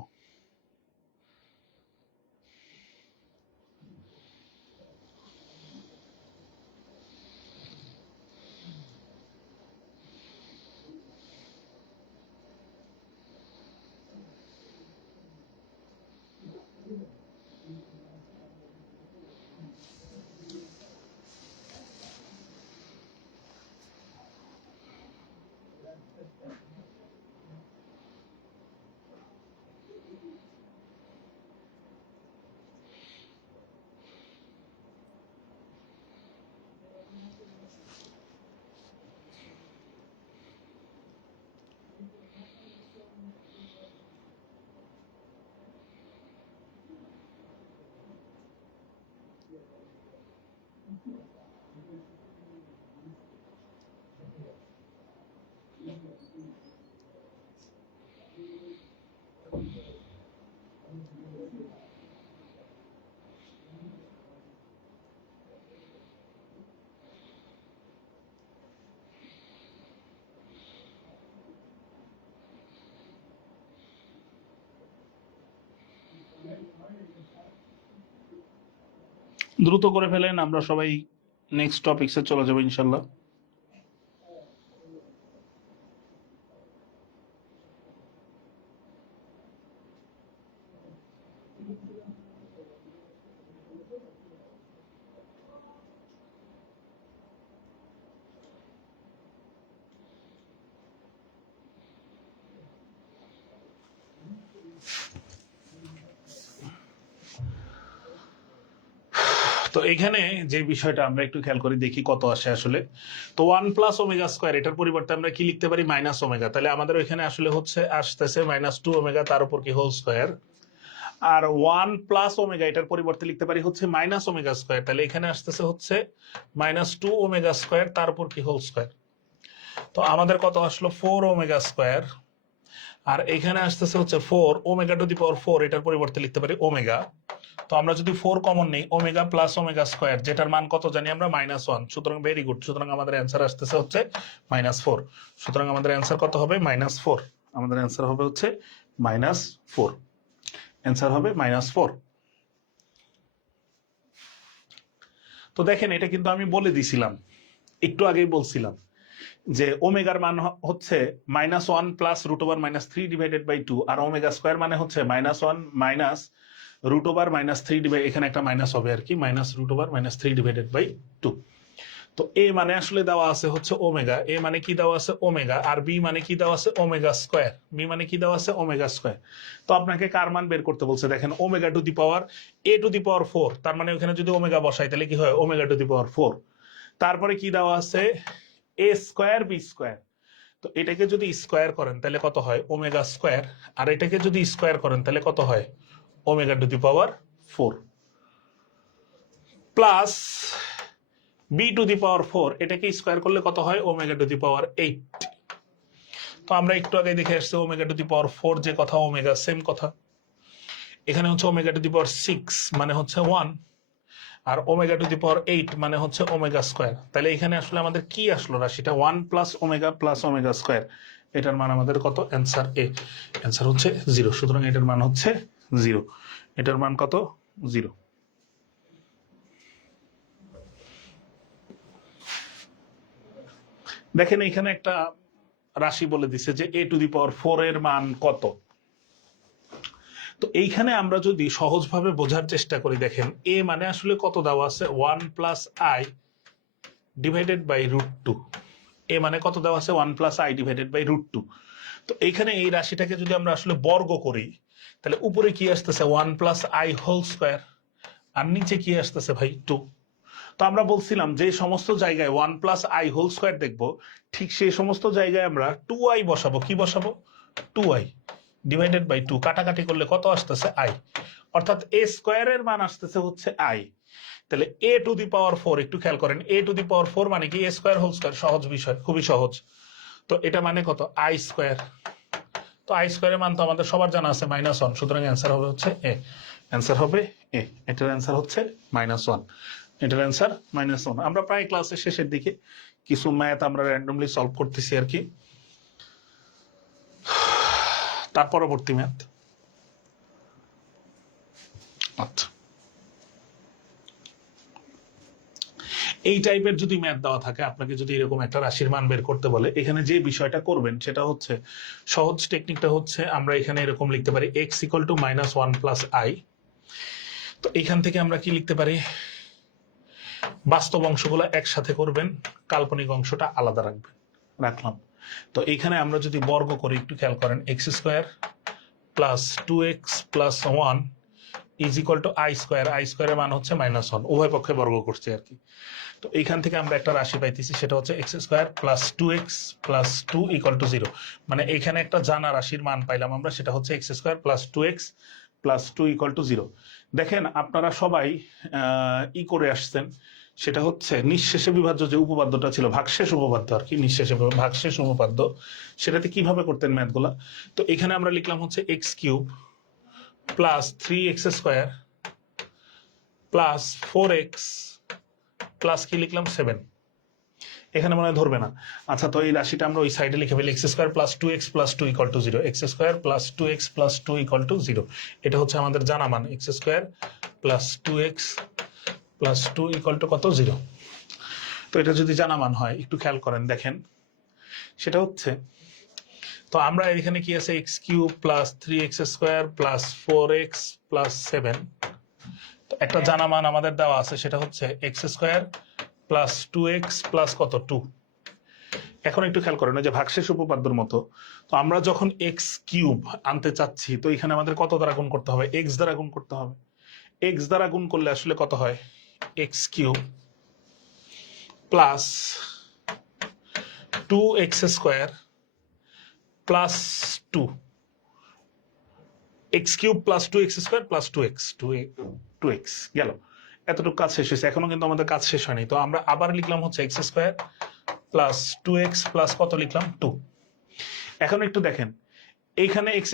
দ্রুত করে ফেলেন, আমরা সবাই নেক্সট টপিকসে চলে যাবো ইনশাল্লাহ। তো এখানে যে বিষয়টা আমরা একটু খেয়াল করি, দেখি কত আসে আসলে। তো 1+ω², এটার পরিবর্তে আমরা কি লিখতে পারি, -ω। তাহলে আমাদের ওইখানে আসলে হচ্ছে আসতেছে -2ω, তার উপর কি হোল স্কোয়ার। আর 1+ω এটার পরিবর্তে লিখতে পারি হচ্ছে -ω², তাহলে এখানে আসতেছে হচ্ছে -2ω², তার উপর কি হোল স্কোয়ার। তো আমাদের কত আসলো, 4ω²। আর এখানে আসতেছে হচ্ছে 4ω⁴, এটার পরিবর্তে লিখতে পারি ওমেগা। তো আমরা যদি 4 কমন নেই, ω+ω², যেটার মান কত জানি আমরা, -1। সুতরাং ভেরি গুড, সুতরাং আমাদের অ্যান্সার আসতেছে হচ্ছে -4। সুতরাং আমাদের অ্যান্সার কত হবে, -4। আমাদের অ্যান্সার হবে হচ্ছে -4। অ্যান্সার হবে -4। তো দেখেন, এটা কিন্তু আমি বলে দিছিলাম, একটু আগেই বলছিলাম যে ওমেগার মান হচ্ছে -1 প্লাস √3 ডিভাইডেড বাই 2, আর ω² মানে হচ্ছে -1 মাইনাস √3 এখানে একটা মাইনাস হবে আর কি, -√3 ডিভাইডেড বাই 2। তো এ মানে আসলে দেওয়া আছে হচ্ছে ওমেগা, এ মানে কি দেওয়া আছে ওমেগা, আর বি মানে কি দেওয়া আছে ω², বি মানে কি দেওয়া আছে ω²। তো আপনাকে কার মান বের করতে বলছে, দেখেন ω⁴, তার মানে ওখানে যদি ওমেগা বসাই তাহলে কি হয়, ω⁴। তারপরে কি দেওয়া আছে, a², b²। তো এটাকে যদি স্কোয়ার করেন তাহলে কত হয়, ω²। আর এটাকে যদি স্কোয়ার করেন তাহলে কত হয়, ω⁴ প্লাস b⁴, এটাকে স্কোয়ার করলে কত হয়, ω⁸। তো আমরা একটু আগে দেখে আসছি ω⁴ যে কথা, ওমেগা সেম কথা। এখানে হচ্ছে ω⁶ মানে হচ্ছে 1, আর ω⁸ মানে হচ্ছে ω²। তাহলে এখানে আসলে আমাদের কি আসলো রাশিটা, 1+ω+ω²। এটার মান আমাদের কত, অ্যান্সার এ, অ্যান্সার হচ্ছে 0। সুতরাং এটার মান হচ্ছে 0। এটার মান কত, 0। দেখেন এখানে একটা রাশি বলে দিছে যে a⁴ এর মান কত। তো এইখানে আমরা যদি সহজভাবে বোঝার চেষ্টা করি, দেখেন এ মানে আসলে কত দেওয়া আছে, 1+i ডিভাইডেড বাই √2। এ মানে কত দেওয়া আছে, 1+i ডিভাইডেড বাই √2। তো এইখানে এই রাশিটাকে যদি আমরা আসলে বর্গ করি, তাহলে উপরে কি আসতেছে, 1+i², আর নিচে কি আসতেছে ভাই, 2। তো আমরা বলছিলাম যে সমস্ত জায়গায় 1+i² দেখবো, ঠিক সেই সমস্ত জায়গায় আমরা 2i বসাবো। কি বসাবো, 2i ডিভাইডেড বাই 2, কাটাকাটি করলে কত আসতেছে, i, অর্থাৎ a² এর মান আসতেছে হচ্ছে i। তাহলে a⁴, একটু খেয়াল করেন, a⁴ মানে কি, a²², সহজ বিষয়, খুবই সহজ। তো এটা মানে কত, i²। তো i² এর মান তো আমাদের সবার জানা আছে -1, সুতরাং অ্যান্সার হবে হচ্ছে এ, অ্যান্সার হবে এ। এটার অ্যান্সার হচ্ছে -1, এটার অ্যান্সার -1। আমরা প্রায় ক্লাসের শেষের দিকে, কিছু ম্যাথ আমরা র্যান্ডমলি সলভ করতেছি আর কি। তার পরবর্তী ম্যাথ, আচ্ছা, এই টাইপের যদি ম্যাথ দেওয়া থাকে, আপনাকে যদি এরকম একটা রাশির মান বের করতে বলে, এখানে যে বিষয়টা করবেন সেটা হচ্ছে, সহজ টেকনিকটা হচ্ছে, আমরা এখানে এরকম লিখতে পারি x = -1+i। তো এখান থেকে আমরা কি লিখতে পারি, বাস্তব অংশগুলো একসাথে করবেন, কাল্পনিক অংশটা আলাদা রাখলাম। তো এখানে আমরা যদি বর্গ করি, একটু খেয়াল করেন, x² + 2x + 1 = i², এর মান হচ্ছে -1, উভয় পক্ষে বর্গ করছি আর কি। তো এইখান থেকে আমরা একটা রাশি পাইতেছি, সেটা হচ্ছে x² + 2x + 2 = 0। মানে এখানে একটা জানা রাশির মান পাইলাম আমরা, সেটা হচ্ছে x² + 2x + 2 = 0। দেখেন আপনারা সবাই ই করে আসছেন, সেটা হচ্ছে নিঃশেষে বিভাজ্য যে উপপাদ্যটা ছিল, ভাগশেষ উপপাদ্য আর কি, নিঃশেষে ভাগশেষ উপপাদ্য, সেটাতে কিভাবে করতেন ম্যাথগুলা। তো এখানে আমরা লিখলাম হচ্ছে x³ + 3x² + 4x প্লাস কি লিখলাম, 7। এখানে মনে হয় ধরবে না। আচ্ছা, তো এই রাশিটা আমরা ওই সাইডে লিখে ফেলি, x² + 2x + 2 = 0, x² + 2x + 2 = 0। এটা হচ্ছে আমাদের জানা মান, x² + 2x + 2 = কত, 0। তো এটা যদি জানা মান হয়, একটু খেয়াল করেন, দেখেন সেটা হচ্ছে, তো আমরা এখানে কি আছে, x³ + 3x² + 4x + 7। তো একটা জানা মান আমাদের দেওয়া আছে, সেটা হচ্ছে x² + 2x + কত, 2। এখন একটু খেয়াল করেন, যে ভাগশেষ উপপাদ্যের মতো, তো আমরা যখন x³ আনতে চাচ্ছি, তো এখানে আমাদের কত দ্বারা গুণ করতে হবে, x দ্বারা গুণ করতে হবে। x দ্বারা গুণ করলে আসলে কত হয়, x cube plus 2x square plus 2 x cube plus 2x square plus 2x গেল। এতটুকু কাজ শেষ হয়েছে, এখনো কিন্তু আমাদের কাজ শেষ হয়নি। তো আমরা আবার লিখলাম হচ্ছে x square plus 2x plus কত লিখলাম 2। এখন একটু দেখেন, এইখানে এক্স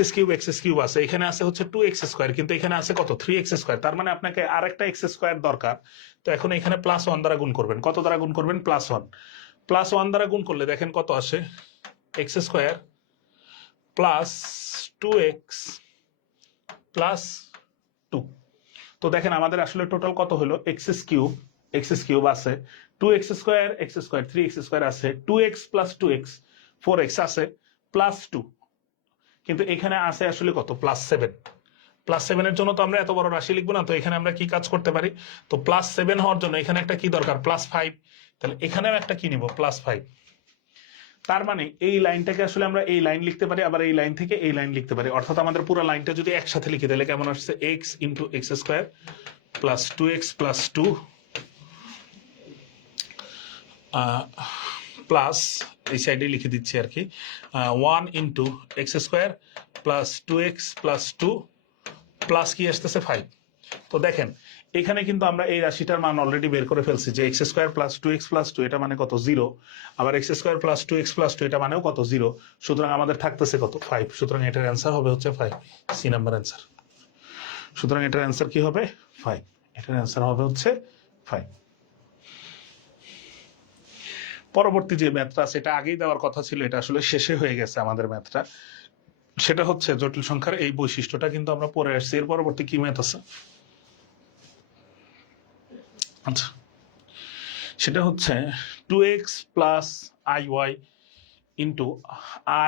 কিউব আছে, এখানে আছে হচ্ছে 2x স্কোয়ার, কিন্তু এখানে আছে কত 3x স্কোয়ার। তার মানে আপনাকে আরেকটা এক্স স্কোয়ার দরকার। তো এখন এখানে প্লাস 1 দ্বারা গুণ করবেন। কত দ্বারা গুণ করবেন? প্লাস 1। প্লাস 1 দ্বারা গুণ করলে দেখেন কত আসে, x square plus 2x plus 2। তো দেখেন আমাদের আসলে টোটাল কত হলো, এক্স কিউব আছে, 2x স্কোয়ার 3x স্কোয়ার আছে, 2x প্লাস 2x 4x আছে, প্লাস 2, কিন্তু এখানে আছে আসলে কত প্লাস 7। প্লাস 7 এর জন্য তো আমরা এত বড় রাশি লিখবো না। তো এখানে আমরা কি কাজ করতে পারি, তো প্লাস 7 হওয়ার জন্য এখানে একটা কি দরকার, প্লাস 5। তাহলে এখানেও একটা কি নিব, প্লাস 5। তার মানে এই লাইনটাকে আসলে আমরা এই লাইন লিখতে পারি, আবার এই লাইন থেকে এই লাইন লিখতে পারি। অর্থাৎ আমাদের পুরো লাইনটা যদি একসাথে লিখি তাহলে কেমন আসছে, x into x square plus 2x plus 2 plus এই সাইডে লিখে দিচ্ছি আর কি, 1 into x square plus 2x plus 2 plus কি আসতেছে 5। তো দেখেন এখানে কিন্তু আমরা এই রাশিটার মান অলরেডি বের করে ফেলছি, যে x square plus 2x plus 2 এটা মানে কত 0, আবার x square plus 2x plus 2 এটা মানেও কত 0। সুতরাং আমাদের থাকতেছে কত 5। সুতরাং এটার অ্যান্সার হবে হচ্ছে 5, সি নাম্বার অ্যান্সার। সুতরাং এটার অ্যান্সার কি হবে 5, এটার অ্যান্সার হবে হচ্ছে 5। পরবর্তী যে ম্যাথটা সেটা আগেই দেওয়ার কথা ছিল, এটা আসলে শেষে হয়ে গেছে আমাদের ম্যাথটা। সেটা হচ্ছে জটিল সংখ্যার এই বৈশিষ্ট্যটা কিন্তু আমরা পরে আসছি। এর পরবর্তী কি ম্যাথ আছে, আচ্ছা সেটা হচ্ছে 2x plus iy into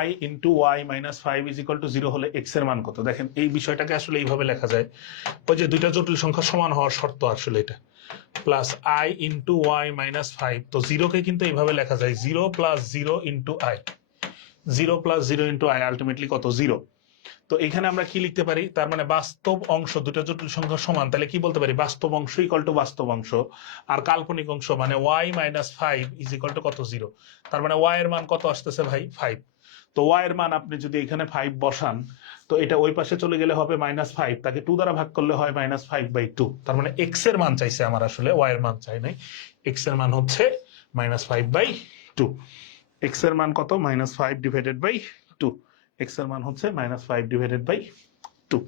i into y minus 5 is equal to 0 হলে x এর মান কত। দেখেন এই বিষয়টাকে আসলে এইভাবে লেখা যায়, ওই যে দুইটা জটিল সংখ্যা সমান হওয়ার শর্ত আসলে এটা, plus i into y minus 5। তো 0 কে কিন্তু এইভাবে লেখা যায় 0 plus 0 into i, 0 plus 0 into i ultimately কত 0। তো এখানে আমরা কি লিখতে পারি, তার মানে বাস্তব অংশ দুটো জটিল সংখ্যা সমান, তাহলে কি বলতে পারি, বাস্তব অংশ ইকুয়াল টু বাস্তব অংশ, আর কাল্পনিক অংশ মানে y minus 5 is equal to কত 0। তার মানে y এর মান কত আসতেছে ভাই 5। তো y এর মান আপনি যদি এখানে 5 বসান, তো এটা ওই পাশে চলে গেলে হবে -5, তাকে 2 দ্বারা ভাগ করলে হয় -5/2। তার মানে x এর মান চাইছে আমার, আসলে y এর মান চাই নাই, x এর মান হচ্ছে -5/2। x এর মান কত, -5 ডিভাইডেড বাই 2, x এর মান হচ্ছে -5 ডিভাইডেড বাই 2।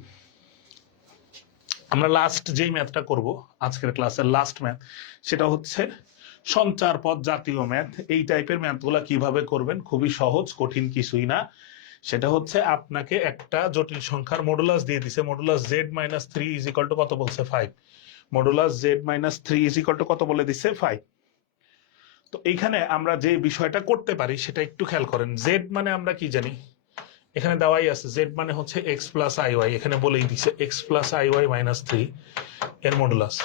আমরা লাস্ট যেই ম্যাথটা করব আজকের ক্লাসের লাস্ট ম্যাথ, সেটা হচ্ছে সঞ্চার পদ জাতীয় ম্যাথ। এই টাইপের ম্যাথগুলা কিভাবে করবেন, খুবই সহজ, কঠিন কিছুই না। সেটা হচ্ছে আপনাকে একটা জটিল সংখ্যার মডুলাস দিয়ে দিছে, modulus z-3 is equal to কত বলছে 5, modulus z-3 is equal to কত বলে দিছে 5। তো এইখানে আমরা যে বিষয়টা করতে পারি সেটা একটু খেয়াল করেন। z মানে আমরা কি জানি, এখানে দেওয়াই আছে, z মানে হচ্ছে x প্লাস iy, এখানে বলেই দিছে x প্লাস iy মাইনাস 3 এর মডুলাস।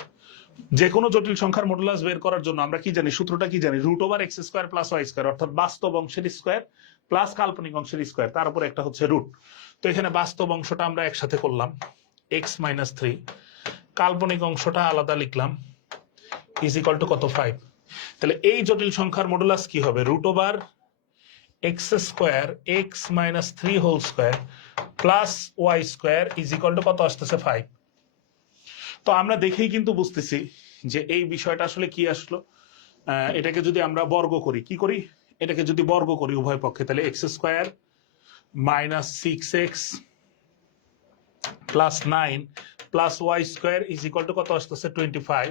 যে কোনো জটিল সংখ্যার মডুলাস বের করার জন্য আমরা কি জানি, সূত্রটা কি জানি, root over x square plus y square, অর্থাৎ বাস্তব অংশের স্কোয়ার প্লাস কাল্পনিক অংশের স্কোয়ার, তার উপর একটা হচ্ছে রুট। তো এখানে বাস্তব অংশটা আমরা একসাথে করলাম x মাইনাস 3, কাল্পনিক অংশটা আলাদা লিখলাম ইজ ইকুয়াল টু কত 5। তাহলে এই জটিল সংখ্যার মডুলাস কি হবে, root over x square x minus 3 whole square plus y square is equal to কত আসতেছে 5। তো আমরা দেখেই কিন্তু বুঝতেছি যে এই বিষয়টা আসলে কি আসলো। এটাকে যদি আমরা বর্গ করি, কি করি, এটাকে যদি বর্গ করি উভয় পক্ষে, তাহলে x square minus 6x plus 9 plus y square is equal to কত আসতেছে 25।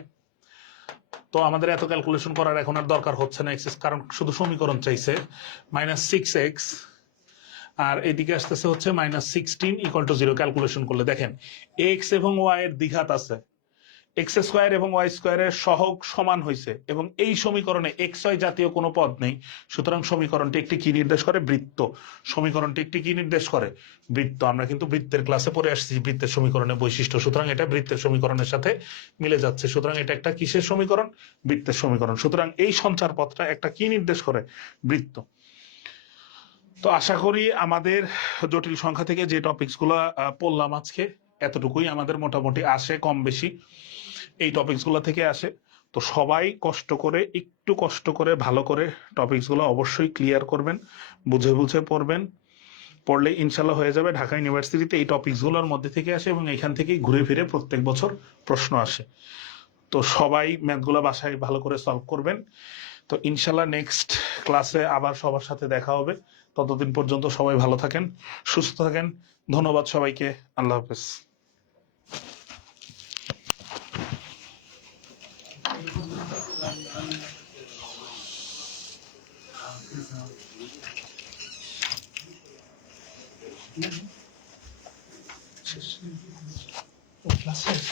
তো আমাদের এত ক্যালকুলেশন করার এখন আর দরকার হচ্ছে না, এক্স কারণ শুধু সমীকরণ চাইছে, -6x আর এদিকে আসতেছে হচ্ছে -16 ইকুয়াল টু 0। ক্যালকুলেশন করলে দেখেন এক্স এবং ওয়াই এর দ্বিঘাত আছে, এক্স স্কোয়ার এবং ওয়াই স্কোয়ারের সহগ সমান হয়েছে, এবং এই সমীকরণে এক্স ওয়াই জাতীয় কোনো পদ নেই। সুতরাং সমীকরণটি একটি কি নির্দেশ করে, বৃত্ত। সমীকরণটি একটি কি নির্দেশ করে, বৃত্ত। আমরা কিন্তু বৃত্তের ক্লাসে পড়ে আসছি বৃত্তের সমীকরণের বৈশিষ্ট্য, সুতরাং এটা বৃত্তের সমীকরণের সাথে মিলে যাচ্ছে। সুতরাং এটা একটা কিসের সমীকরণ, বৃত্তের সমীকরণ। সুতরাং এই সঞ্চার পথটা একটা কি নির্দেশ করে, বৃত্ত। তো আশা করি আমাদের জটিল সংখ্যা থেকে যে টপিকসগুলো পড়লাম আজকে, এতটুকুই আমাদের মোটামুটি আসে, কম বেশি এই টপিকসগুলো থেকে আসে। তো সবাই একটু কষ্ট করে ভালো করে টপিকসগুলো অবশ্যই ক্লিয়ার করবেন, বুঝে বুঝে পড়বেন। পড়লে ইনশাল্লাহ হয়ে যাবে। ঢাকা ইউনিভার্সিটিতে এই টপিকসগুলোর মধ্যে থেকে আসে এবং এখান থেকেই ঘুরে ফিরে প্রত্যেক বছর প্রশ্ন আসে। তো সবাই ম্যাথগুলো বাসায় ভালো করে সলভ করবেন। তো ইনশাল্লাহ নেক্সট ক্লাসে আবার সবার সাথে দেখা হবে। ততদিন পর্যন্ত সবাই ভালো থাকেন, সুস্থ থাকেন। ধন্যবাদ সবাইকে। আল্লাহ হাফেজ। শেষ। ও ক্লাস শেষ।